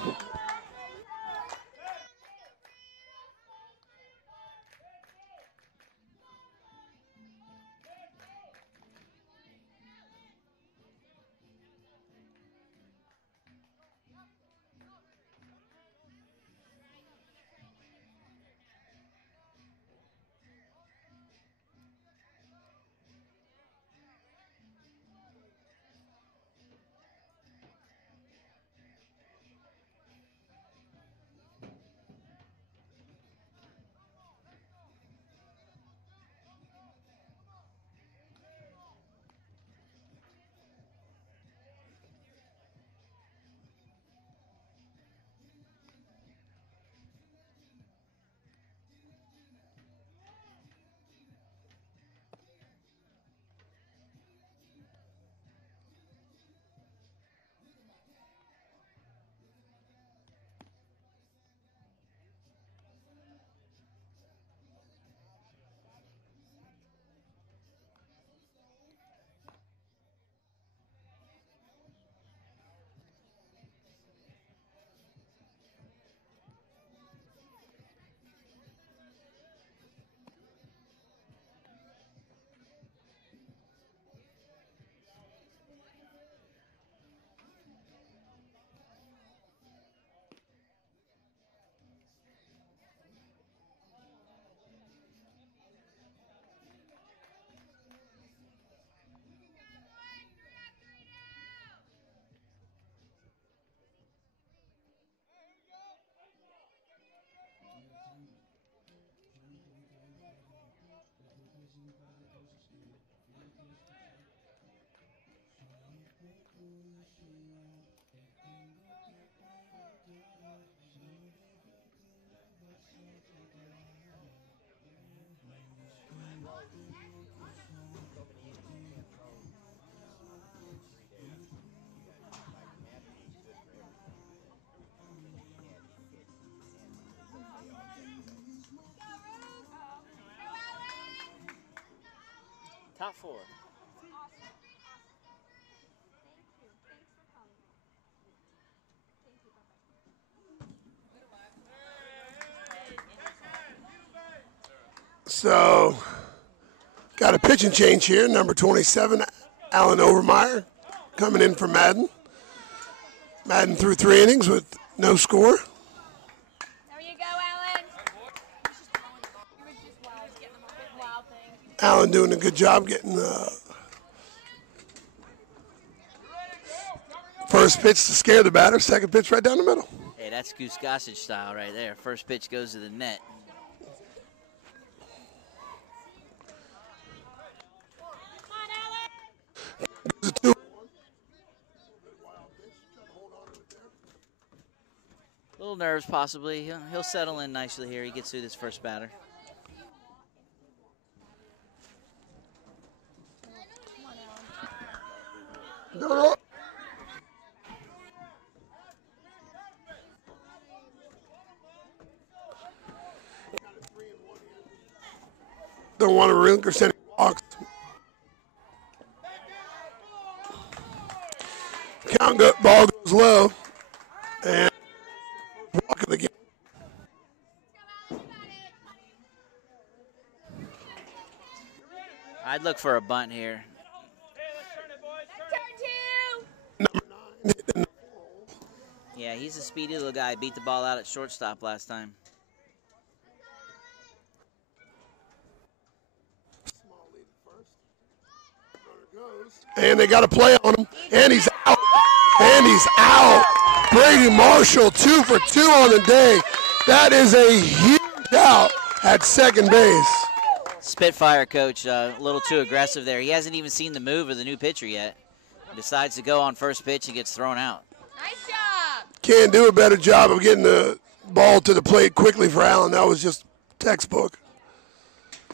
Top 4. So, got a pitching change here. Number 27, Alan Overmeyer, coming in for Madden. Madden threw 3 innings with no score. There you go, Alan. You were just wild, getting them a big wild thing. Alan doing a good job getting the first pitch to scare the batter. Second pitch right down the middle. Hey, that's Goose Gossage style right there. First pitch goes to the net. A little nerves possibly. He'll settle in nicely here. He gets through this first batter. No. Don't want to relinquish any walks. Ball goes low. And walk of the game. I'd look for a bunt here. Number 9. Yeah, he's a speedy little guy. Beat the ball out at shortstop last time. And they got a play on him. And he's out. And he's out. Brady Marshall, 2 for 2 on the day. That is a huge out at second base. Spitfire coach, a little too aggressive there. He hasn't even seen the move of the new pitcher yet. Decides to go on first pitch and gets thrown out. Nice job. Can't do a better job of getting the ball to the plate quickly for Allen. That was just textbook.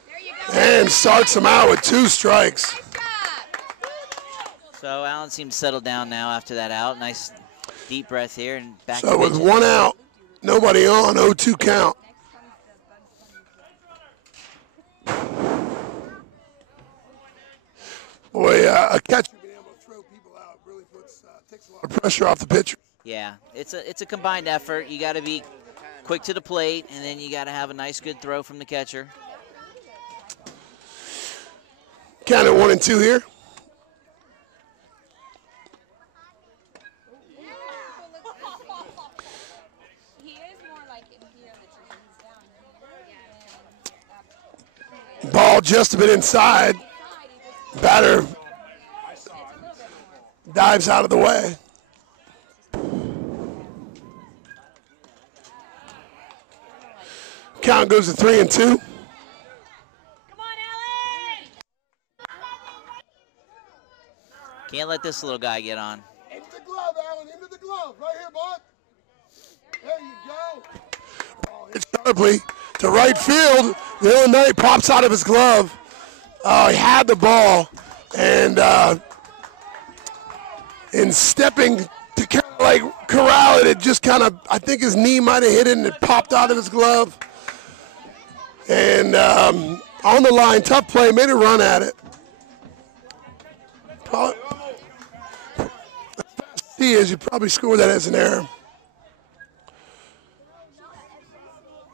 There you go. And starts him out with 2 strikes. Nice job. So Allen seems settled down now after that out. Nice deep breath here and back. So with 1 out, nobody on, 0-2 count. Boy, a catcher being able to throw people out really takes a lot of pressure off the pitcher. Yeah, it's a combined effort. You got to be quick to the plate, and then you got to have a nice, good throw from the catcher. Count it 1 and 2 here. Ball just a bit inside. Batter dives out of the way. Count goes to 3 and 2. Come on, Allen. Can't let this little guy get on. Into the glove, Allen. Into the glove. Right here, bud. There you go. Ball hit sharply to right field. The other night pops out of his glove. He had the ball, and in stepping to kind of like corral it, it just kind of, I think his knee might have hit it, and it popped out of his glove. And on the line, tough play, made a run at it. See, as you probably score that as an error.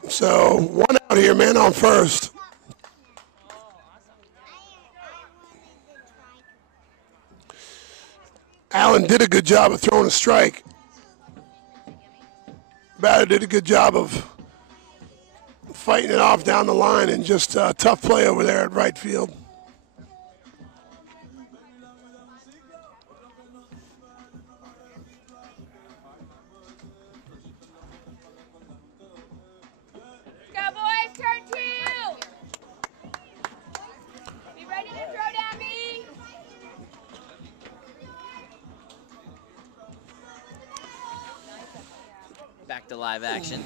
So 1 out here, man on first. Allen did a good job of throwing a strike. Batter did a good job of fighting it off down the line, and just a tough play over there at right field. Go, boys. Turn 2. Be ready to throw down me. Back to live action.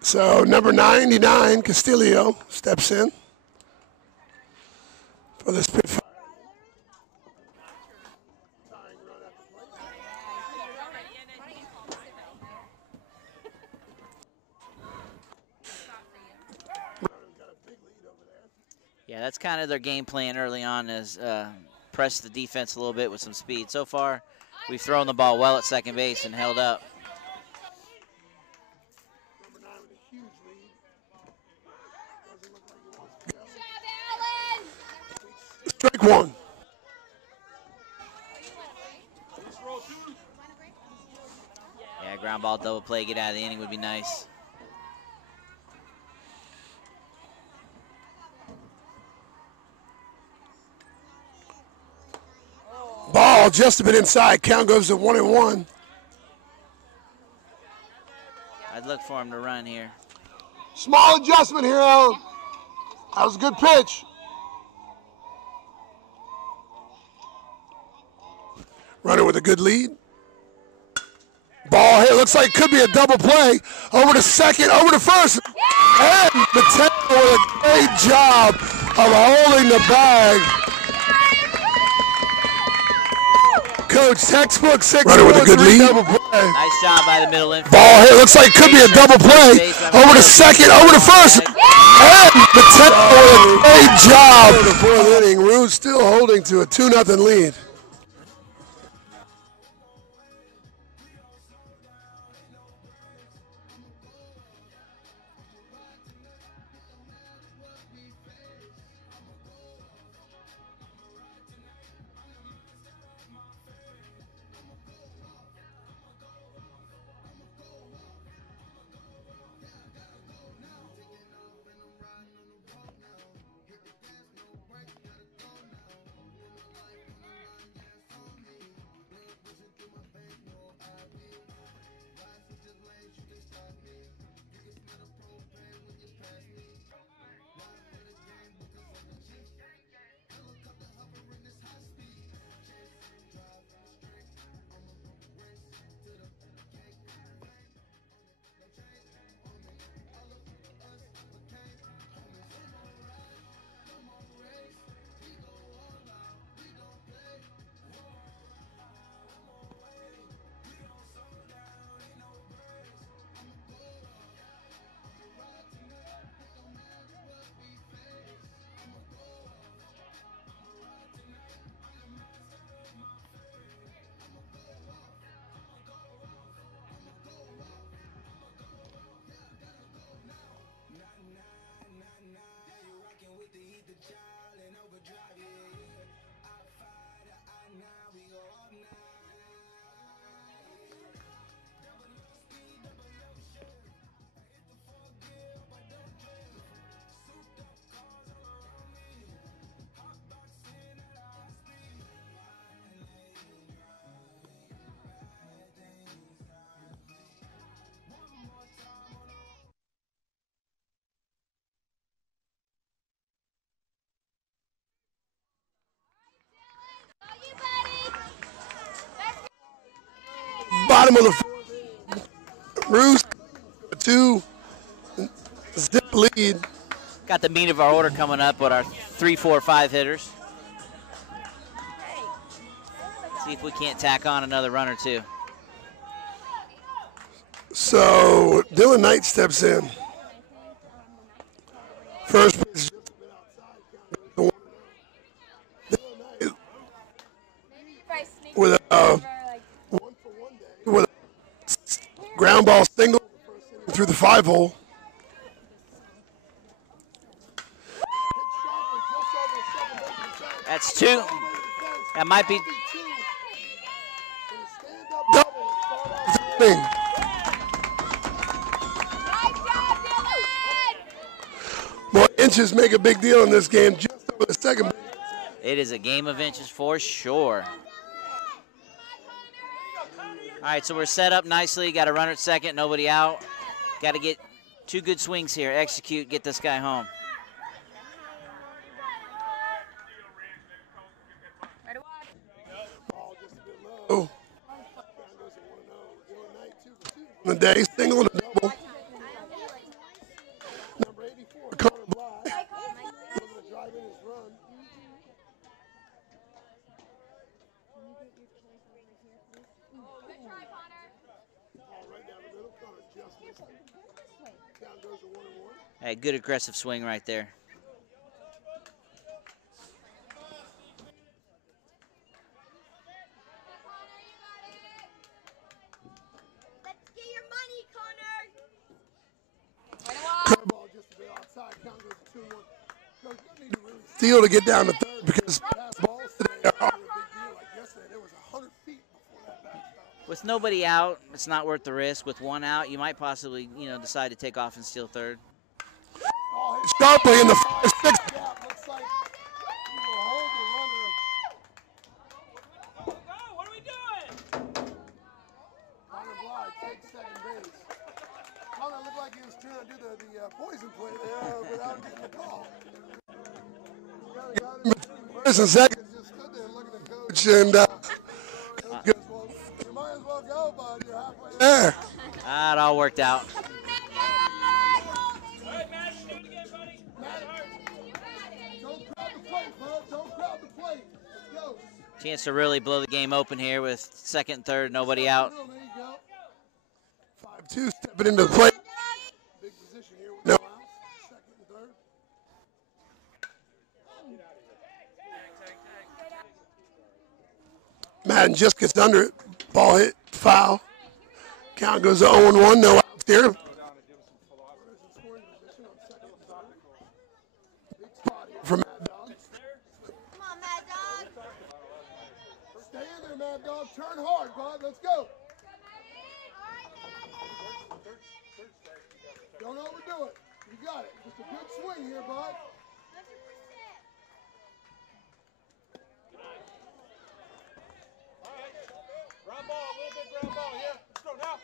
So number 99, Castillo, steps in for the Spitfire. Yeah, that's kind of their game plan early on, is press the defense a little bit with some speed. So far, we've thrown the ball well at second base and held up. Strike 1. Yeah, ground ball double play, get out of the inning would be nice. Ball just a bit inside. Count goes to 1 and 1. I'd look for him to run here. Small adjustment here, Allen. That was a good pitch. Runner with a good lead. Ball hit. Looks like it could be a double play. Over to second, over to first. And Mateo with a great job of holding the bag. Coach, textbook 6. Runner with a good lead. Nice job by the middle infield. Ball hit. Looks like it could be a double play. Over to second, over to first. And Mateo with a great job. In the 4th inning, Roos still holding to a 2-0 lead. Bottom of the fourth. Roos, 2-zip lead. Got the meat of our order coming up with our 3, 4, 5 hitters. See if we can't tack on another run or two. So Dylan Knight steps in. First pitch with a ground ball single through the 5-hole. That's 2. That might be. Double. More inches make a big deal in this game, just over the second base. It is a game of inches for sure. All right, so we're set up nicely. Got a runner at second, nobody out. Got to get 2 good swings here. Execute, get this guy home. Oh. The day, single and a double. Number 84, Connor Bly. Looking to drive in his run. Right down the middle, Connor just missed it. Count goes to 1-1. Hey, good aggressive swing right there. Curveball just a bit outside. Count goes to 2-1. Coach, you need to really steal to get down to third because pass balls today are a big deal. Like yesterday, there was 100 feet before that backstop. With nobody out, it's not worth the risk. With 1 out, you might possibly, decide to take off and steal third. Ball hit sharply in the 5-6 gap. Looks like he will hold the runner. What are we doing? Connor Bly takes second base. Connor looked like he was trying to do the poison play there without getting the call. Got him between first and second. Just stood there looking at coach and coach goes, well, you might as well go, bud. You're halfway there. It all worked out. All right, Matt, do it again, buddy. Don't crowd the plate, bud. Don't crowd the plate. Let's go. Chance to really blow the game open here with second and third, nobody out. There you go. 5-2 stepping into the plate. Big position here with no outs. Second and third. Madden just gets under it. Ball hit, foul. Count goes to 0-1, no outs here. Big spot here for Mad Dog. Come on, Mad Dog. Stay in there, Mad Dog. Turn hard, bud. Let's go. Don't overdo it. You got it. Just a good swing here, bud. Ground ball, a little bit ground ball. Yeah, let's go now.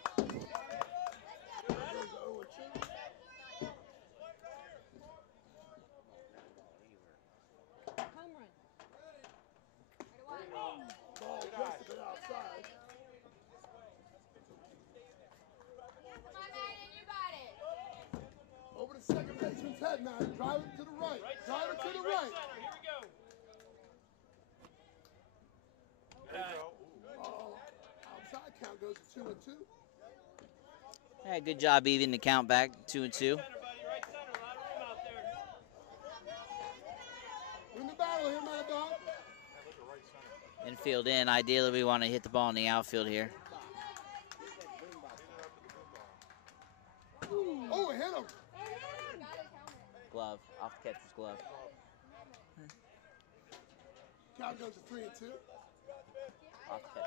Ball just a bit outside. Over to second baseman's head, man. Drive it to the right. Drive it to the right. Here we go. Outside count goes to 2-2. Hey, good job even the count back, 2-2. Center, buddy, right center. A lot of room out there. Win the battle here, Mad Dog. Infield in. Ideally, we want to hit the ball in the outfield here. Oh, it hit him. Glove, off the catcher's glove. Count goes to 3 and 2. Off the pitch.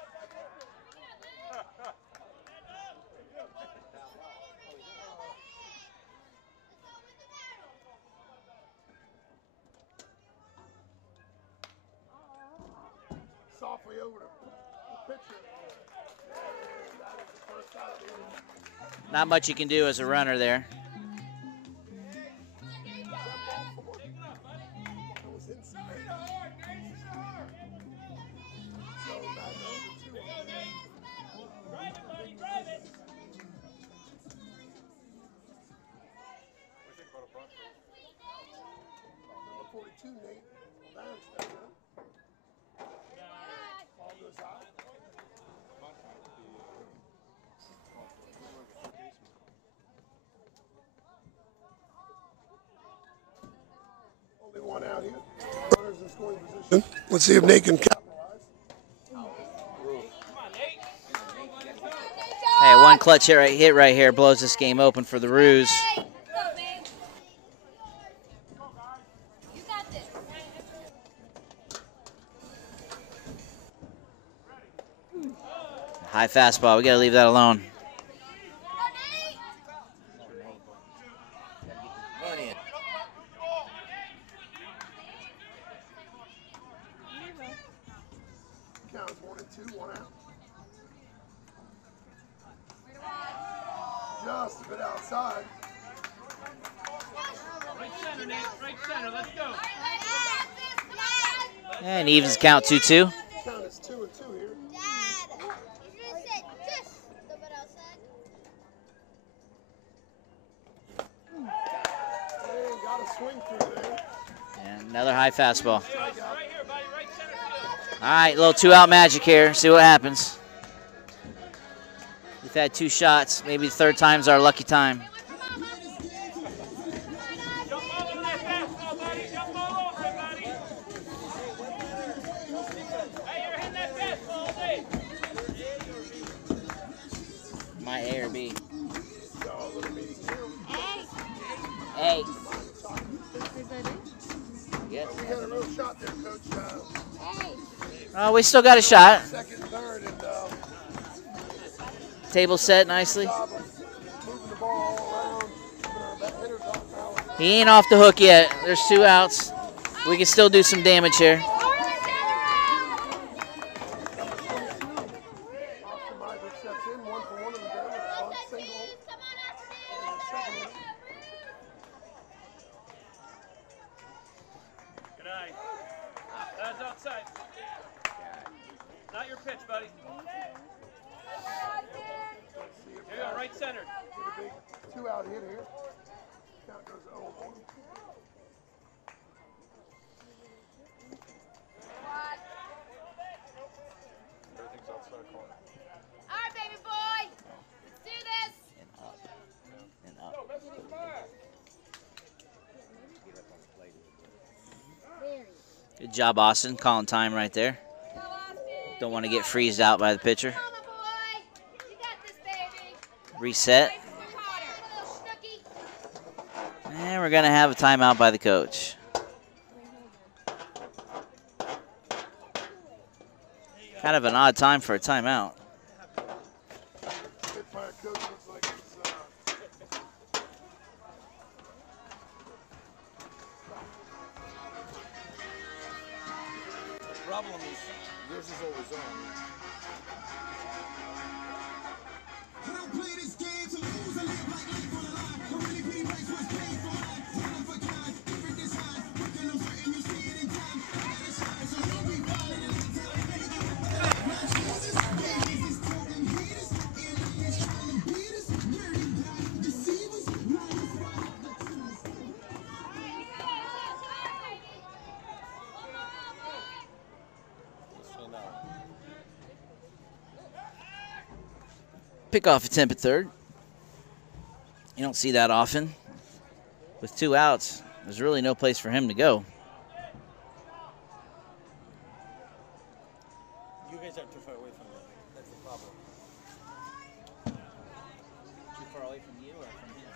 Softly over to the pitcher. And that is the first out of the inning. Not much you can do as a runner there. That was inside. So that goes to 2 on the end. Drive it, buddy, drive it. Number 42, Nate Barron steps in. Ball goes high. Only one out here. Runners in scoring position. Let's see if Nate can capitalize. Hey, one clutch hit right here blows this game open for the Roos. Let's go, babe. You got this. High fastball. We got to leave that alone. Count is 1 and 2, 1 out. Just a bit outside. Right center, Nate. Right center. Let's go. And evens count 2-2. Count is 2 and 2 here. Dad, you just said just a little bit outside. Hey, got a swing through there. And another high fastball. Right here, buddy. Right center field. All right, little 2-out magic here. See what happens. We've had 2 shots. Maybe the third time's our lucky time. Jump all over that fastball, buddy. Jump all over it, buddy. Hey, you're hitting that fastball all day. My A or B. So a little meeting here. A. Yes. We had a real shot there, Coach. Oh, we still got a shot. Second, third, and Table set nicely. job of moving the ball all around, keeping our back hitters off now. He ain't off the hook yet. There's 2 outs. We can still do some damage here. Optimizer steps in, 1 for 1 in the day with a bunt single. And the second inning. Good eye. That's outside. Not your pitch, buddy. Here you go, right center. Get a big 2-out hit here. Count goes to 0-1. All right, baby boy. Let's do this. And up. Good job, Austin. Calling time right there. Go, Austin. Don't want to get freezed out by the pitcher. Come on, boy. You got this, baby. Reset. Push harder. Little snooky. And we're going to have a timeout by the coach. Kind of an odd time for a timeout. Spitfire coach looks like he's The problem is yours is always on. I don't play this game to lose. I live like life on the line. I really pay price what's paid for mine. One of a kind, different design. Working on certain, you see it in time. I gotta shine, so don't be falling in line. Tell me, my Jesus, babies is toting haters. Aliens trying to beat us. Dirty guys, deceivers. Liars, Pick off attempt at third. You don't see that often. With 2 outs, there's really no place for him to go. You guys are too far away from me. That's the problem. Too far away from you or from him?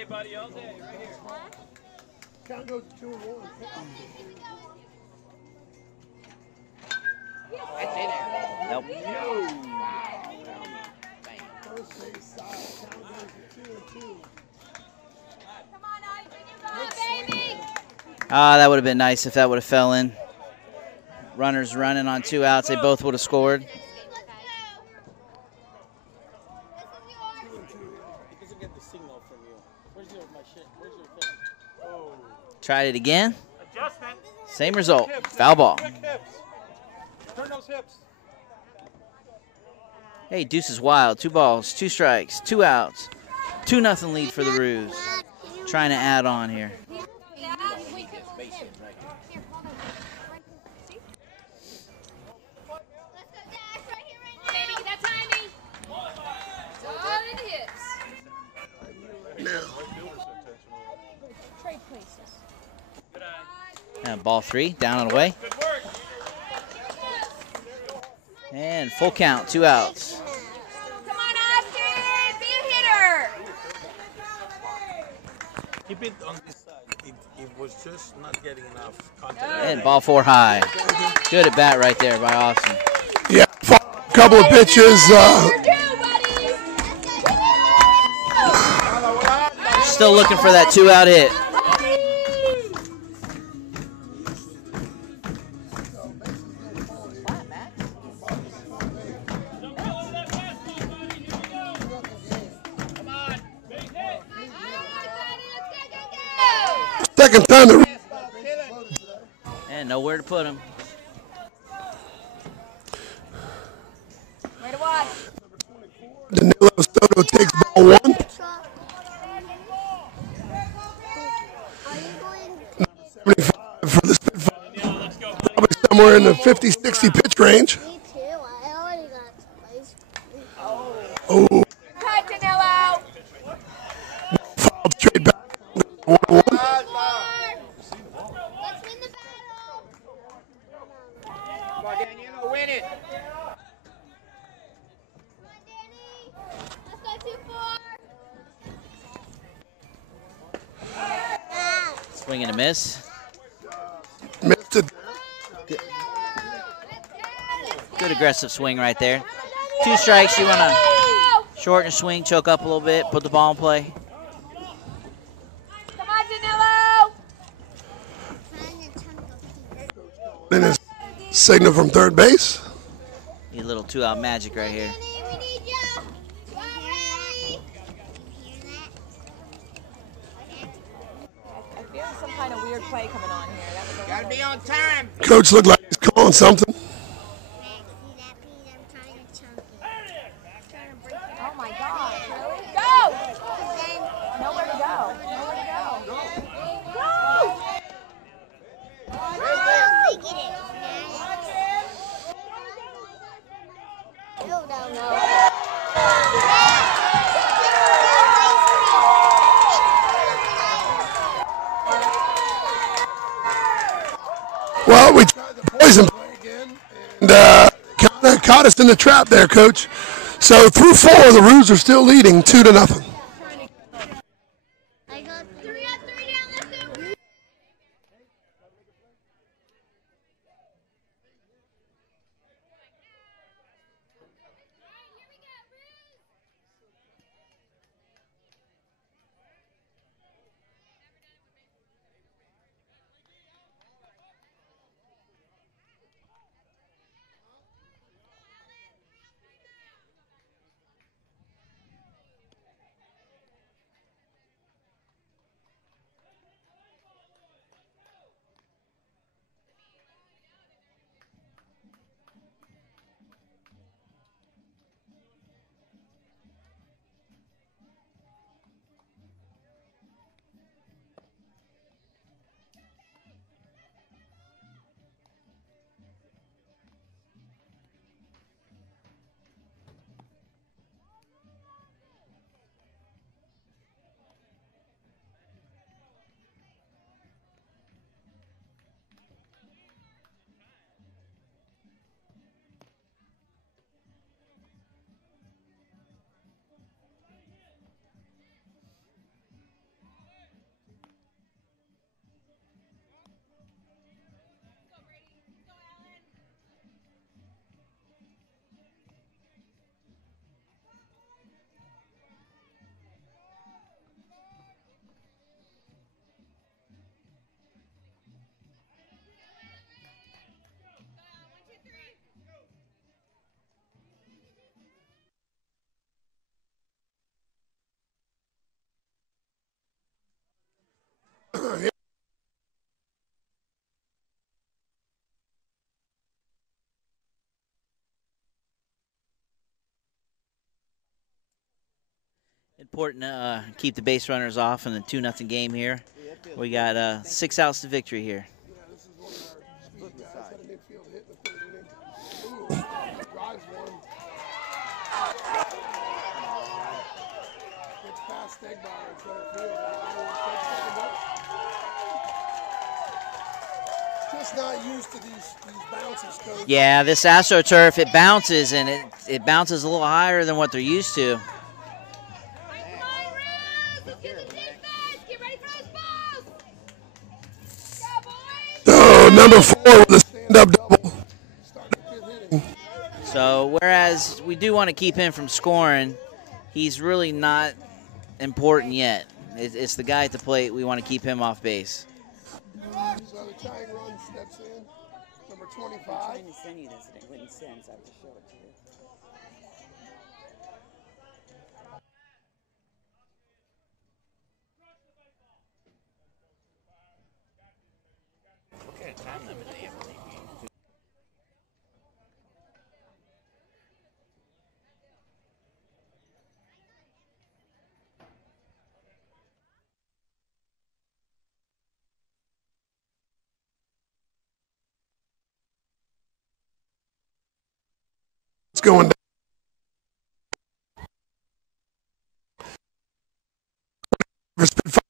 day, buddy, all day, right here. Count goes to 2 and 1. That's in there. Nope. First base side. Count goes to 2 and 2. Come on, Ivan, you got it, baby. Ah, that would have been nice if that would have fell in. Runners running on 2 outs. They both would have scored. Let's go. This is yours. He doesn't get the signal from you. Where's your my shit? Where's your thing? Oh. Tried it again. Adjustment. Same result. Foul ball. Quick hips. Turn those hips. Hey, deuce is wild. 2 balls, 2 strikes, 2 outs. 2-0 lead for the Roos. Trying to add on here. Let's go, Dash, right here, right now. Baby, get that timing. All in the hips. Trade places. And ball 3, down and away. Good work. And full count, 2 outs. Come on, Austin. Be a hitter. Keep it on this side. It was just not getting enough contact. And ball 4 high. Good at bat right there by Austin. Yeah, a couple of pitches. Still looking for that 2-out hit. Second time to And nowhere to put him. Way to watch. Danilo Soto takes ball 1. Number 75 for the Spitfire. Probably somewhere in the 50-60 pitch range. Me too. I already got ice cream. Oh, Cut, Danilo. fouled straight back. 1-1. Let's win the battle. Come on, Daniela, win it. Come on, Danny. Let's go 2-4. Swing and a miss. Missed it. Good aggressive swing right there. 2 strikes. You want to shorten your swing, choke up a little bit, put the ball in play. Come on, Danilo. And his signal from third base. Need a little 2-out magic right here. Danny, we need you. Ready? I feel some kind of weird play coming on here. That was a Gotta be on time. Coach looked like he's calling something. Oh my God! Really? Go! Nowhere to go. Nowhere to go. Well, we tried the poison play again, and kind of caught us in the trap there, Coach. So through 4, the Roos are still leading 2-0. I got 3 up, 3 down. Let's go. Important to keep the base runners off in the 2-0 game here. We got 6 outs to victory here. Just not used to these bounces, Coach. Yeah, this AstroTurf, it bounces, and it bounces a little higher than what they're used to. Oh, number 4 with a stand-up double. So whereas we do want to keep him from scoring, he's really not important yet. It's the guy at the plate. We want to keep him off base. So the tying run steps in, number 25. I'm trying to send you this and it wouldn't send, so I have to show it to you. What kind of time limit do they have? It's going down. Spitfire.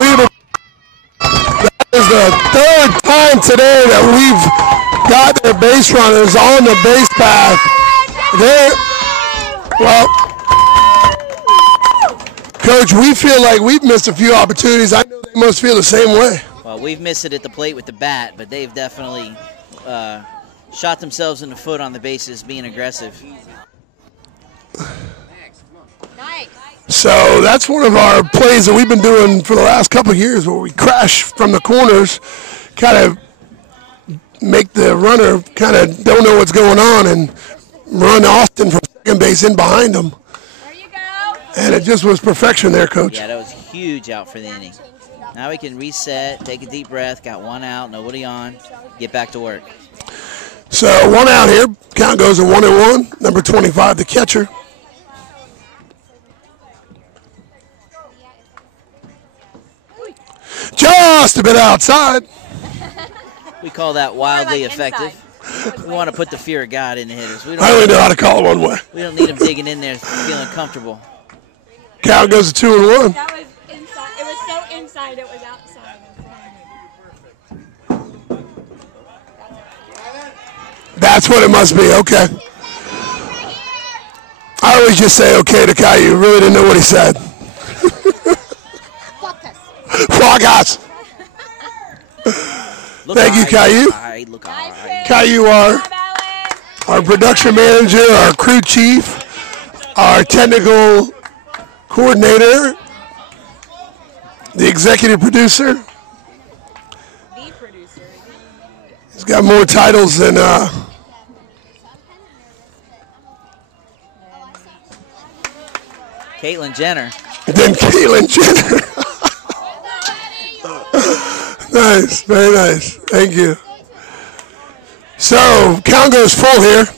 That is the 3rd time today that we've got their base runners on the base path. Well, Coach, we feel like we've missed a few opportunities. I know they must feel the same way. Well, we've missed it at the plate with the bat, but they've definitely shot themselves in the foot on the bases being aggressive. Nice. So that's one of our plays that we've been doing for the last couple of years, where we crash from the corners, kind of make the runner kind of don't know what's going on and run Austin from second base in behind him. There you go. And it just was perfection there, Coach. Yeah, that was huge out for the inning. Now we can reset, take a deep breath, got 1 out, nobody on, get back to work. So 1 out here, count goes to 1-1, number 25, the catcher. Just a bit outside. We call that wildly effective. We want to put the fear of God in the hitters. I only know how to call it one way. We don't need them digging in there feeling comfortable. Count goes to 2-1. That was inside. It was so inside, it was outside. That's what it must be, okay. I always just say okay to Caillou. Really didn't know what he said. Fuck us. Thank you, Caillou. Caillou, our production manager, our crew chief, our technical coordinator, the executive producer. The producer. He's got more titles than Caitlyn Jenner. Nice, very nice. Thank you. So, count goes full here.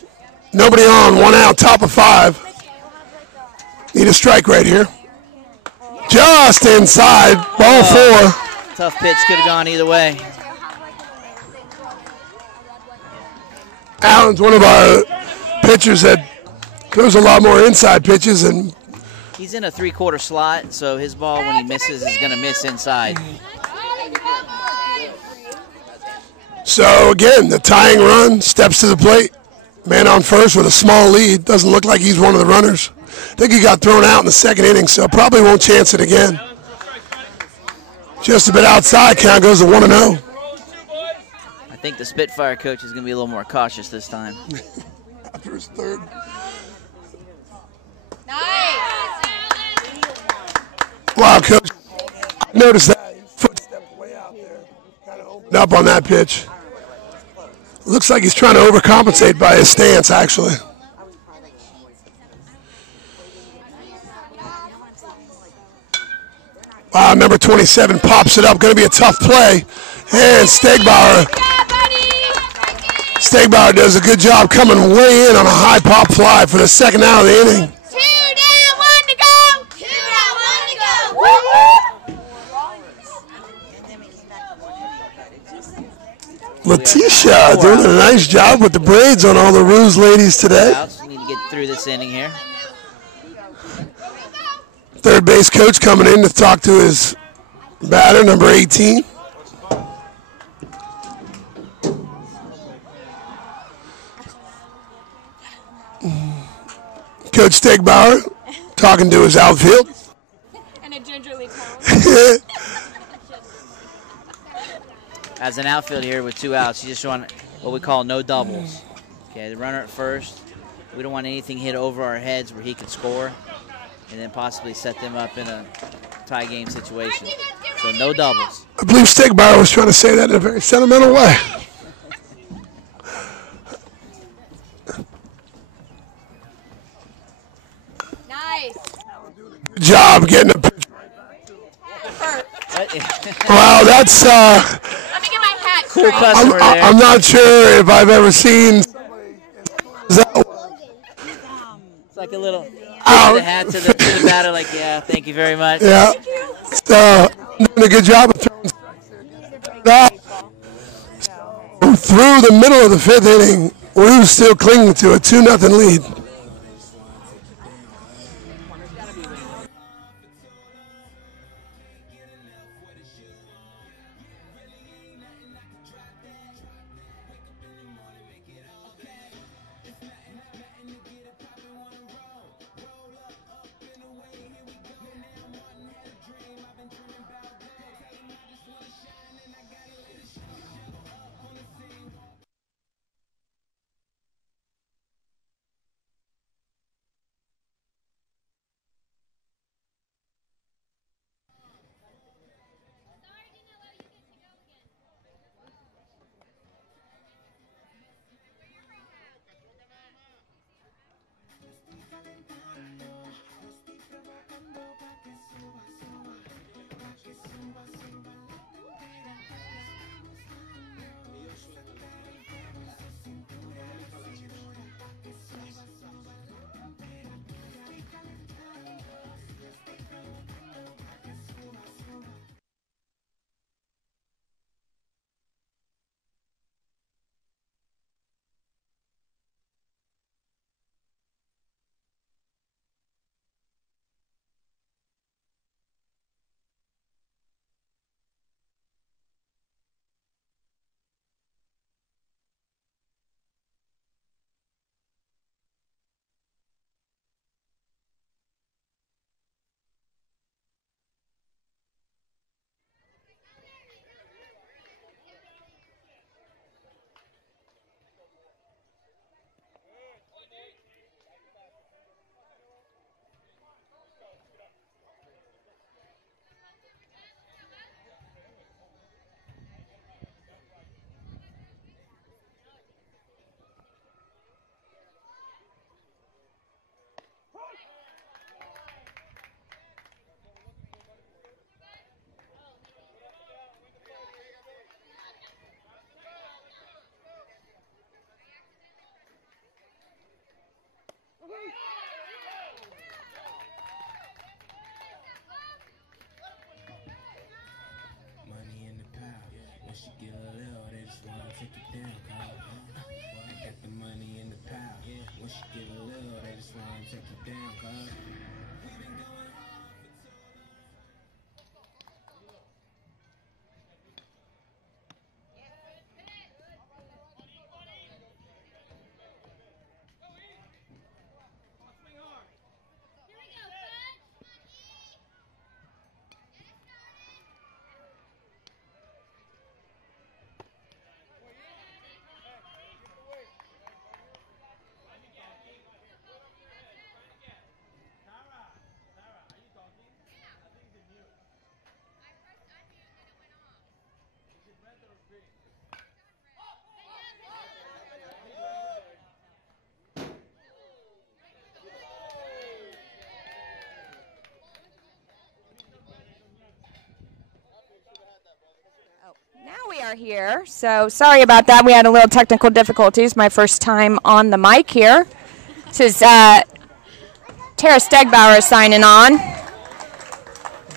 Nobody on, 1 out, top of 5. Need a strike right here. Just inside, ball 4. Tough pitch, could have gone either way. Allen's one of our pitchers that throws a lot more inside pitches, and he's in a 3/4 slot, so his ball, when he misses, is going to miss inside. so again, the tying run, steps to the plate. Man on first with a small lead. Doesn't look like he's one of the runners. I think he got thrown out in the 2nd inning, so probably won't chance it again. Just a bit outside, count goes to 1-0. I think the Spitfire coach is going to be a little more cautious this time. After his 3rd. Nice. Wow, Coach. I noticed that. His foot stepped way out there. Kind of opened up on that pitch. Looks like he's trying to overcompensate by his stance, actually. Wow, number 27 pops it up. Going to be a tough play. And Stegbauer Stegbauer does a good job coming way in on a high pop fly for the second out of the inning. 2 down, 1 to go. 2 down, 1 to go. Woo-hoo! Letitia doing a nice job with the braids on all the Roos ladies today. Need to get through this inning here. Third base coach coming in to talk to his batter, number 18. Coach Stegbauer talking to his outfield. And a gingerly tone. As an outfield here with 2 outs, you just want what we call no doubles. Okay, the runner at first. We don't want anything hit over our heads where he could score and then possibly set them up in a tie game situation. So no doubles. I believe Stegbauer was trying to say that in a very sentimental way. Nice. Good job getting a pitch. Wow, that's Let me get my hat cool straight. customer there. I'm not sure if I've ever seen that. It's like a little the hat to the batter, like, yeah, thank you very much. Yeah. Doing a good job of throwing that. Through the middle of the 5th inning, Roos still clinging to a 2-0 lead. Money in the pile. Once you get a little, they just wanna take it down, cuz. I got the money in the pile. Once you get a little, they just wanna take it down, cuz. are here, so sorry about that. We had a little technical difficulties. My first time on the mic here. This is Tara Stegbauer signing on.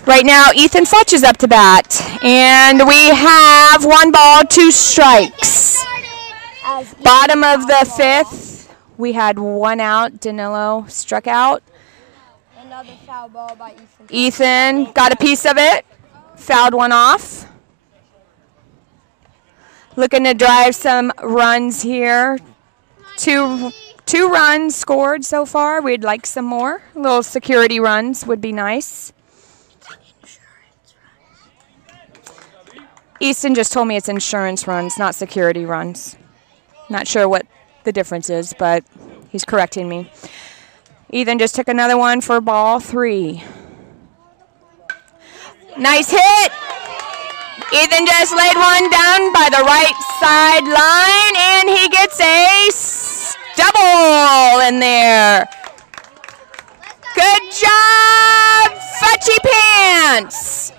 Right now, Ethan Fletch is up to bat, and we have 1 ball, 2 strikes. Bottom of the 5th, we had 1 out. Danilo struck out. Another foul ball by Ethan. Ethan got a piece of it, fouled 1 off. Looking to drive some runs here. Two runs scored so far. We'd like some more. Little security runs would be nice. Easton just told me it's insurance runs, not security runs. Not sure what the difference is, but he's correcting me. Ethan just took another one for ball 3. Nice hit. Ethan just laid one down by the right sideline, and he gets a double in there. Good job, Fetchy Pants.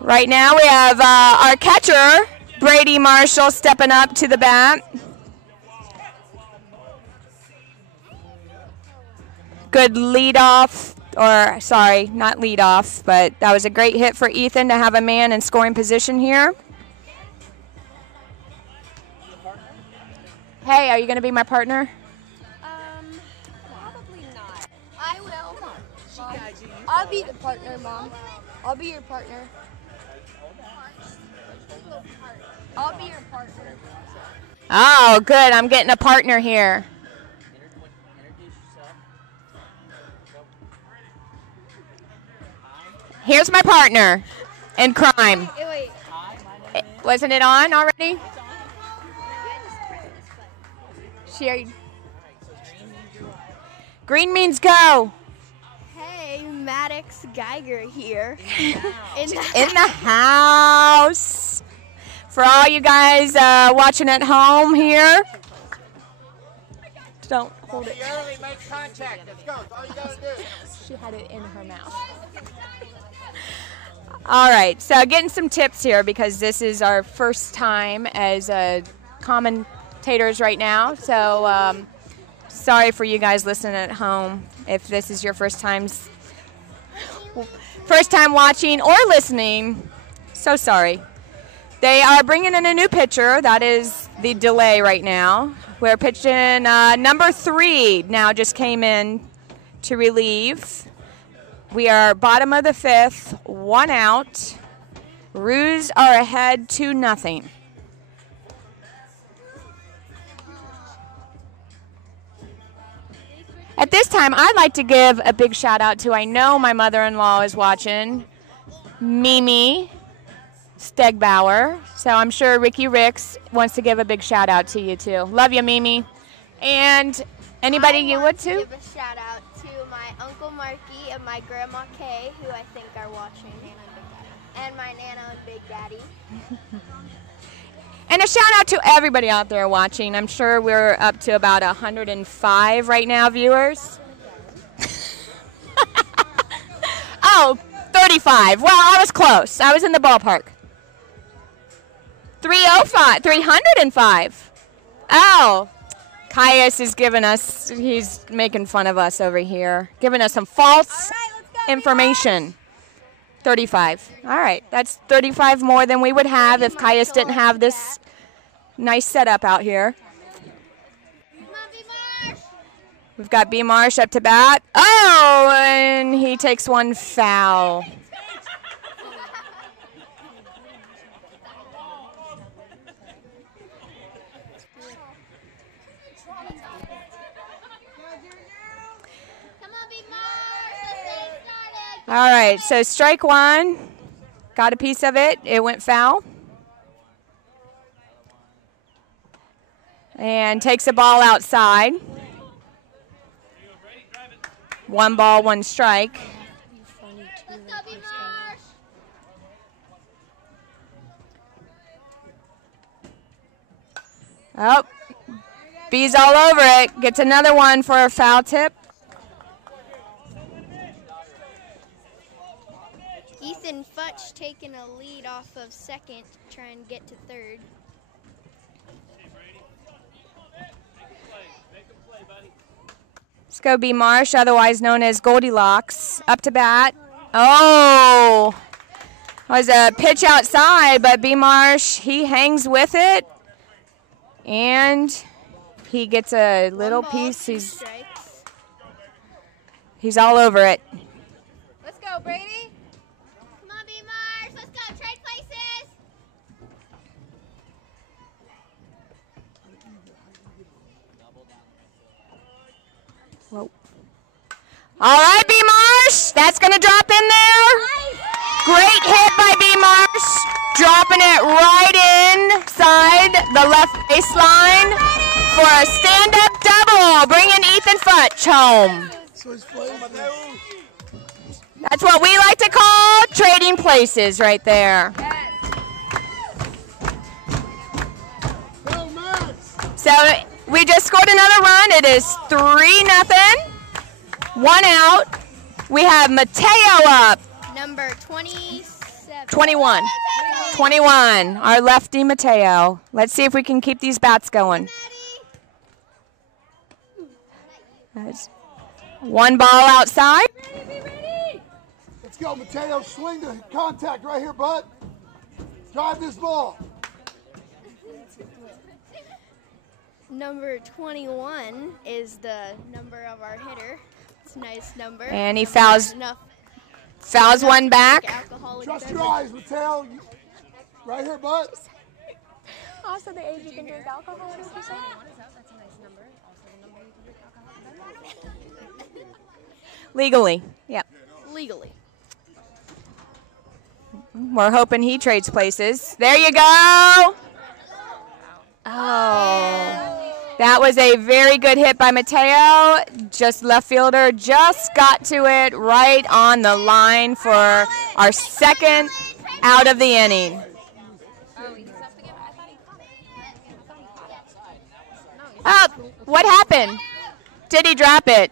Right now we have our catcher, Brady Marshall, stepping up to the bat. Good lead off. Or, sorry, not lead off, but that was a great hit for Ethan to have a man in scoring position here. Hey, are you going to be my partner? Probably not. I will. I'll be the partner, Mom. I'll be your partner. I'll be your partner. Oh, good. I'm getting a partner here. Here's my partner in crime. Wait. Wasn't it on already? Green means go. Hey, Maddox Geiger here. In the house. For all you guys watching at home here. Don't hold it. Early, make contact. Let's go. That's all you gotta do. She had it in her mouth. All right, so getting some tips here because this is our first time as commentators right now. So sorry for you guys listening at home if this is your first time watching or listening. So sorry. They are bringing in a new pitcher. That is the delay right now. We're pitching number 3 now just came in to relieve. We are bottom of the 5th, 1 out. Roos are ahead 2-0. At this time, I'd like to give a big shout out to, I know my mother-in-law is watching, Mimi Stegbauer. So I'm sure Ricky Ricks wants to give a big shout out to you too. Love you, Mimi. And anybody you would too? Give a shout out to my Uncle Marky and my Grandma Kay, who I think are watching, and my Nana and Big Daddy. And a shout out to everybody out there watching. I'm sure we're up to about 105 right now viewers. Oh, 35. Well, I was close. I was in the ballpark. 305. Oh, Caius is giving us, he's making fun of us over here, giving us some false information. 35. All right, that's 35 more than we would have if Caius didn't have this nice setup out here. We've got B. Marsh up to bat. Oh, and he takes one foul. All right, so strike 1. Got a piece of it. It went foul. And takes the ball outside. 1 ball, 1 strike. Oh, B's all over it. Gets another one for a foul tip. Ethan Futch taking a lead off of second, trying to get to third. Let's go B. Marsh, otherwise known as Goldilocks, up to bat. Oh, was a pitch outside, but B. Marsh, he hangs with it, and he gets a little piece. He's all over it. Let's go, Brady. Come on, B. Marsh. Let's go. Trade places. Whoa. All right, B. Marsh. That's going to drop in there. Great hit by B. Marsh. Dropping it right inside the left baseline for a stand-up double. Bringing Ethan Futch home. That's what we like to call trading places right there. So we just scored another run. It is 3-0. 1 out. We have Mateo up. Number 27. 21. 21. Our lefty Mateo. Let's see if we can keep these bats going. That's one ball outside. Let's go, Mateo. Swing to contact right here, bud. Drive this ball. Number 21 is the number of our hitter. It's a nice number. And he fouls one back. Trust your eyes, Mateo. Right here, bud. Also the age you can drink alcohol, did you say? Legally, yep. Legally. We're hoping he trades places. There you go. Oh, that was a very good hit by Mateo. Just left fielder just got to it right on the line for our second out of the inning. Oh, what happened? Did he drop it?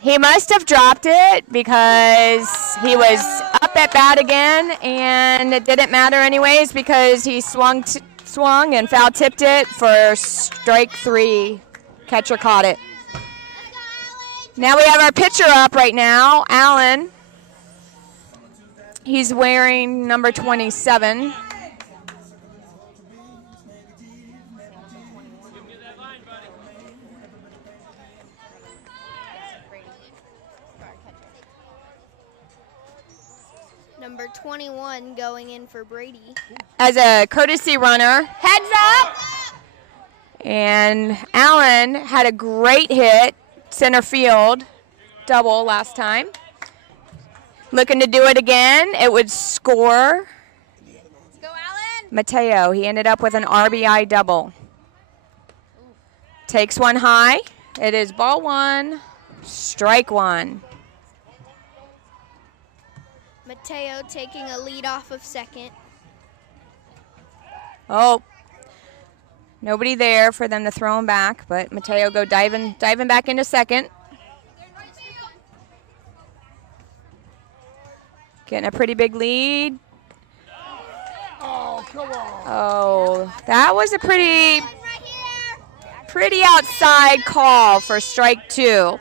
He must have dropped it because he was up at bat again, and it didn't matter anyways because he swung and foul tipped it for strike 3. Catcher caught it. Now we have our pitcher up right now, Allen. He's wearing number 27. Number 21 going in for Brady. As a courtesy runner, heads up! And Allen had a great hit, center field, double last time. Looking to do it again. It would score. Let's go, Allen. Mateo, he ended up with an RBI double. Takes one high. It is ball 1, strike 1. Mateo taking a lead off of second. Oh, nobody there for them to throw him back, but Mateo go diving back into second. Getting a pretty big lead. Oh, come on. Oh, that was a pretty outside call for strike 2.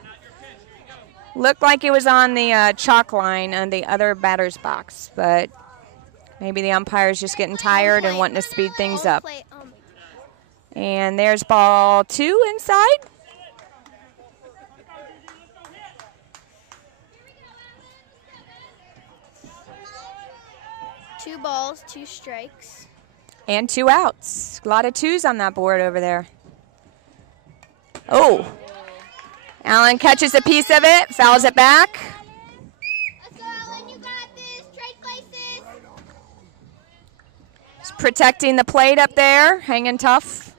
Looked like it was on the chalk line on the other batter's box, but maybe the umpire's just getting tired and wanting to speed things up. And there's ball 2 inside. Two balls, 2 strikes. And 2 outs. A lot of 2s on that board over there. Oh. Allen catches a piece of it, fouls it back. Let's go, Allen. You got this. Trade places. Just protecting the plate up there, hanging tough.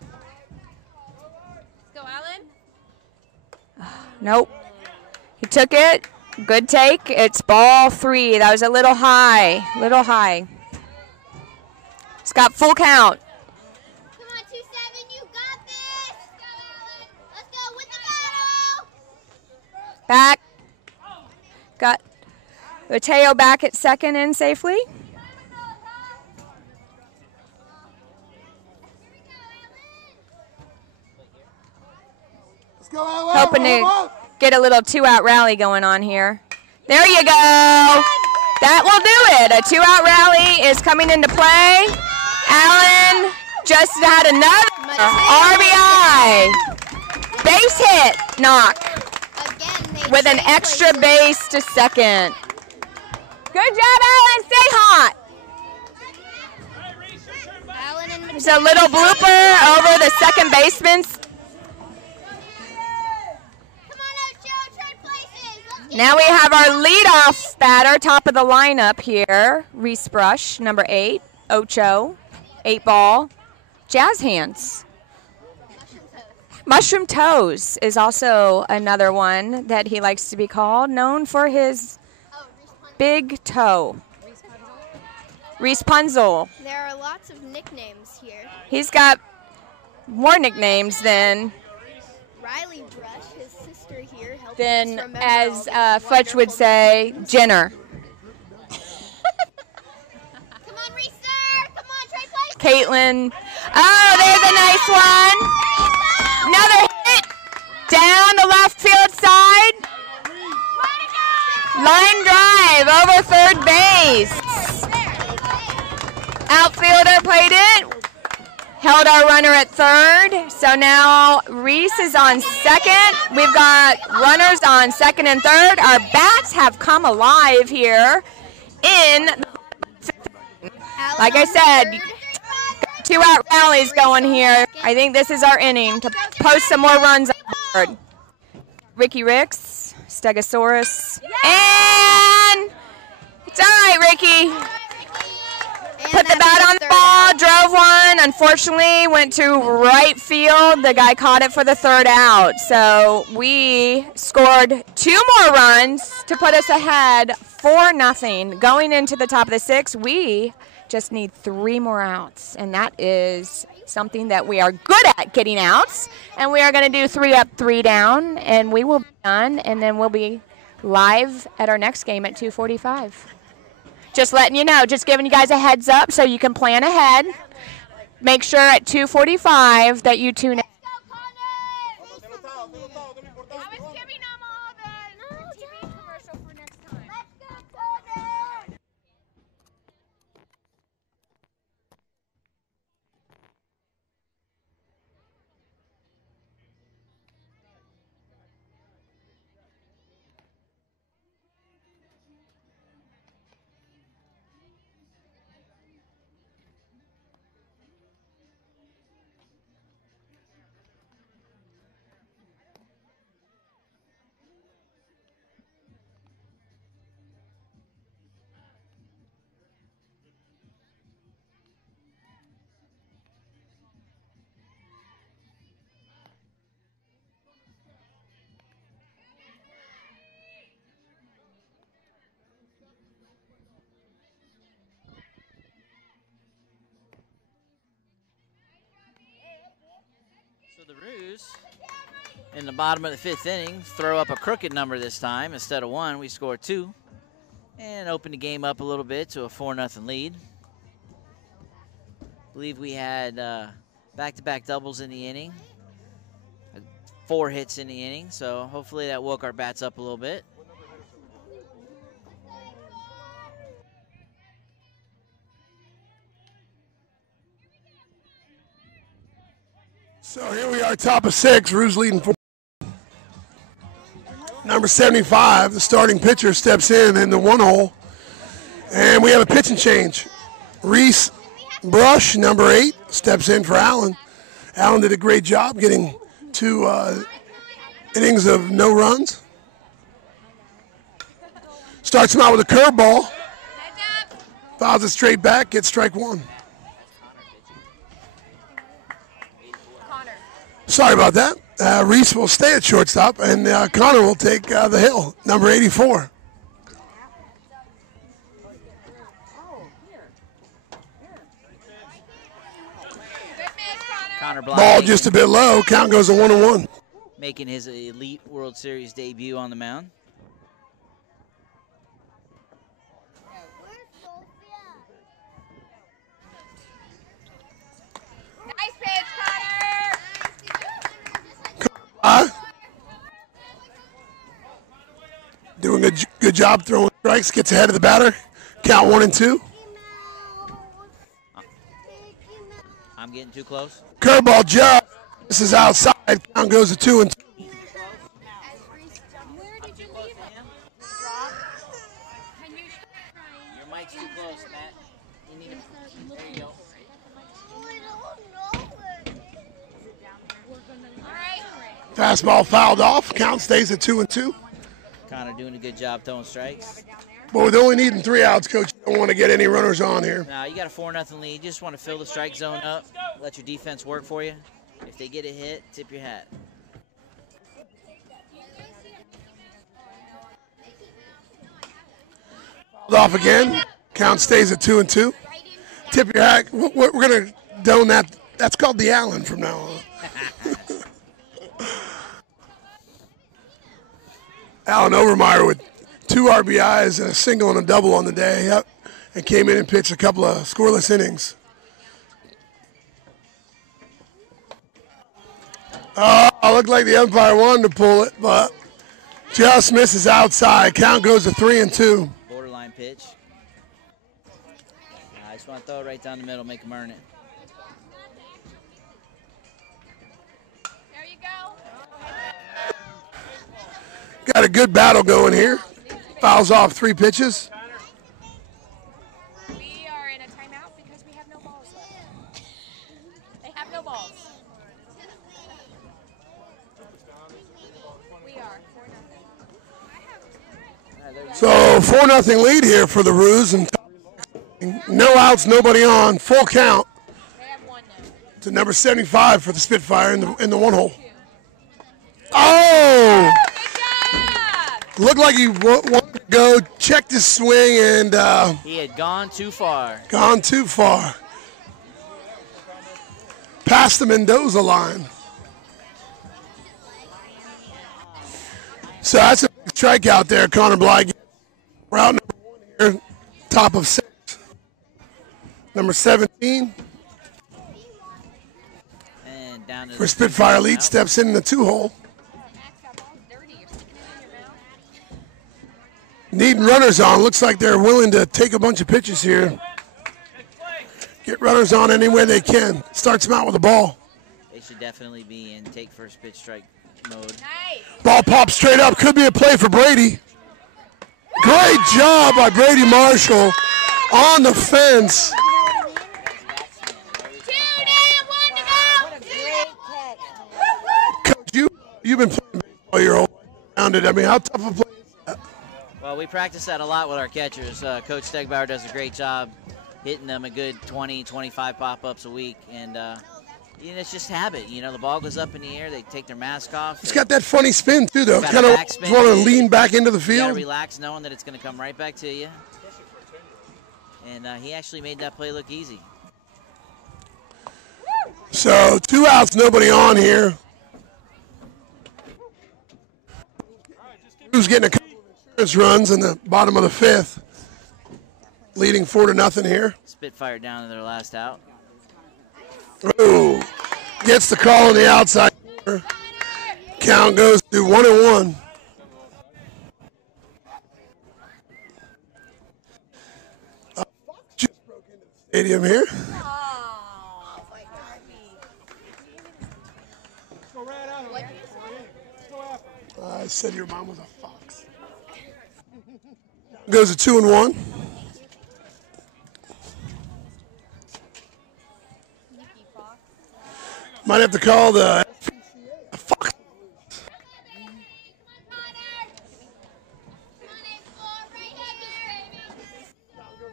Let's go, Allen. Nope. He took it. Good take. It's ball 3. That was a little high. It's got full count. Come on, 2-7. You got this. Let's go, Allen. Let's go with the Back. Got Mateo back at second in safely. Let's go, Alan. Hoping to get a little 2-out rally going on here. There you go. That will do it. A 2-out rally is coming into play. Allen just had another RBI. Base hit knock with an extra base to second. Good job, Allen. Stay hot. There's a little blooper over the second baseman's. Now we have our leadoff batter, top of the lineup here. Reese Brush, number 8. Ocho, 8-ball. Jazz hands. Mushroom Toes is also another one that he likes to be called, known for his big toe. Reese Punzel. There are lots of nicknames here. He's got more nicknames than Riley Brush, his sister here, helped us then, remember as all these Fletch would wonderful say, Jenner. Come on, Reeser! Come on, try place! Caitlin. Oh, there's a nice one. Another hit down the left field side. Line drive over third base. Outfielder played it. Held our runner at third. So now Reese is on second. We've got runners on second and third. Our bats have come alive here in the like I said, 2-out rallies going here. I think this is our inning to post some more runs on the board. Ricky Ricks, Stegosaurus, and it's all right, Ricky. Put the bat on the ball, drove one. Unfortunately, went to right field. The guy caught it for the third out. So we scored 2 more runs to put us ahead 4-0. Going into the top of the 6th, we just need 3 more outs. And that is something that we are good at, getting outs. And we are going to do 3 up, 3 down. And we will be done. And then we'll be live at our next game at 2:45. Just letting you know, just giving you guys a heads up so you can plan ahead. Make sure at 2:45 that you tune in. The Roos, in the bottom of the 5th inning, throw up a crooked number this time. Instead of 1, we score 2 and open the game up a little bit to a 4-0 lead. I believe we had back-to-back doubles in the inning, 4 hits in the inning, so hopefully that woke our bats up a little bit. So here we are, top of 6. Roos leading 4. Number 75, the starting pitcher, steps in the 1 hole. And we have a pitching change. Reese Brush, number 8, steps in for Allen. Allen did a great job getting 2 innings of no runs. Starts him out with a curveball. Fouls it straight back, gets strike 1. Sorry about that. Reese will stay at shortstop, and Connor will take the hill, number 84. Connor Ball just a bit low. Count goes to 1-1. making his Elite World Series debut on the mound. Nice pitch, Connor. Doing a good job throwing strikes. Gets ahead of the batter. Count 1 and 2. I'm getting too close. Curveball jump. This is outside. Count goes to 2 and 2. Where did you leave him? Can you Your mic's too close, Matt. You need to, there you go. All right. Fastball fouled off. Count stays at 2 and 2. Connor doing a good job throwing strikes. But with only needing 3 outs, Coach, you don't want to get any runners on here. Now you got a 4-0 lead. You just want to fill the strike zone up. Let your defense work for you. If they get a hit, tip your hat. Fouled off again. Count stays at 2 and 2. Tip your hat. We're going to dome that. That's called the Allen from now on. Alan Overmeyer with 2 RBIs and a single and a double on the day. Yep. And came in and pitched a couple of scoreless innings. Oh, looked like the umpire wanted to pull it, but just misses outside. Count goes to 3 and 2. Borderline pitch. I just want to throw it right down the middle, make them earn it. There you go. Got a good battle going here. Fouls off 3 pitches. We are in a timeout because we have no balls left. They have no balls. We are 4-0. So 4-0 lead here for the Roos. And no outs, nobody on. Full count They have 1 now. to number 75 for the Spitfire in the 1 hole. Oh! Looked like he wanted to go, checked his swing, and He had gone too far. gone too far. Past the Mendoza line. So that's a big strikeout there, Connor Bly. Route number 1 here, top of 6. Number 17 And down to for Spitfire lead steps in the 2 hole. Needing runners on. Looks like they're willing to take a bunch of pitches here. Get runners on any way they can. Starts them out with a ball. They should definitely be in take first pitch strike mode. Ball pops straight up. Could be a play for Brady. Great job by Brady Marshall on the fence. Coach, you've been playing baseball your whole life around it. I mean, how tough a play is that? Well, we practice that a lot with our catchers. Coach Stegbauer does a great job hitting them a good 20, 25 pop-ups a week. And it's just habit. You know, the ball goes up in the air. They take their mask off. It's got that funny spin, too, though. Got Kind a of back spin. want to lean back into the You got to field. relax knowing that it's going to come right back to you. And he actually made that play look easy. So 2 outs, nobody on here. Who's getting a couple of insurance runs in the bottom of the 5th. Leading 4-0 here. Spitfire down to their last out. Ooh. Gets the call on the outside. Count goes to 1 and 1. Just broke into the stadium here. I said your mom was a fox. Goes to 2 and 1. Might have to call the fox.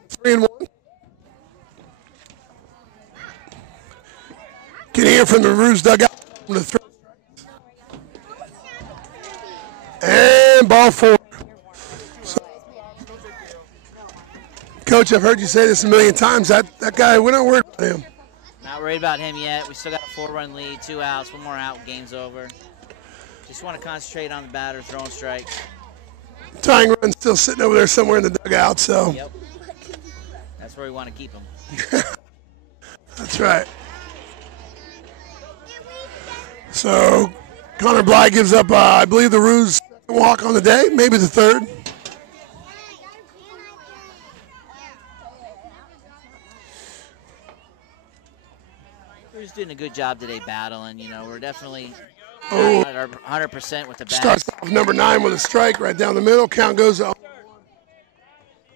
3 and 1. Can hear from the Roos dugout. And ball 4. So, Coach, I've heard you say this a million times. That guy, we're not worried about him. Not worried about him yet. We still got a 4-run lead, 2 outs, 1 more out, game's over. Just want to concentrate on the batter, throwing strikes. Tying run still sitting over there somewhere in the dugout, so. Yep. That's where we want to keep him. That's right. So Connor Bly gives up, I believe, the Roos walk on the day, maybe the third. We're just doing a good job today battling. You know, we're definitely Oh. at our 100% with the bats. Starts off number 9 with a strike right down the middle. Count goes to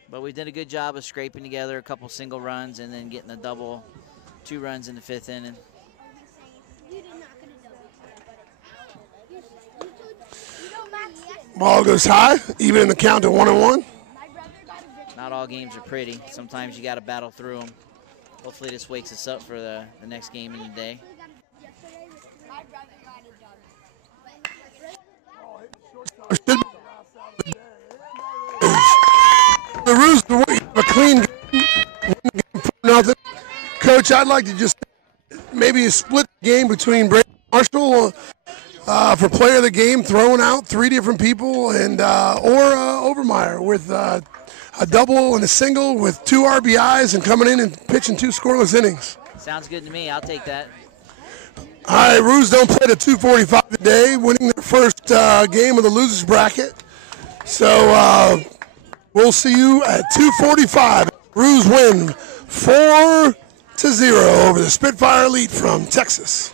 But we did a good job of scraping together a couple single runs and then getting a double, 2 runs in the 5th inning. ball goes high, even in the count to 1-1. Not all games are pretty. Sometimes you got to battle through them. Hopefully this wakes us up for the next game in the day. The Roos a clean game, nothing. Coach, I'd like to just maybe split the game between Brady Marshall for player of the game, throwing out 3 different people, and or Overmeyer with a double and a single with 2 RBIs and coming in and pitching 2 scoreless innings. Sounds good to me. I'll take that. All right, Roos don't play to 2:45 today, winning their first game of the losers bracket. So we'll see you at 2:45. Roos win 4-0 over the Spitfire Elite from Texas.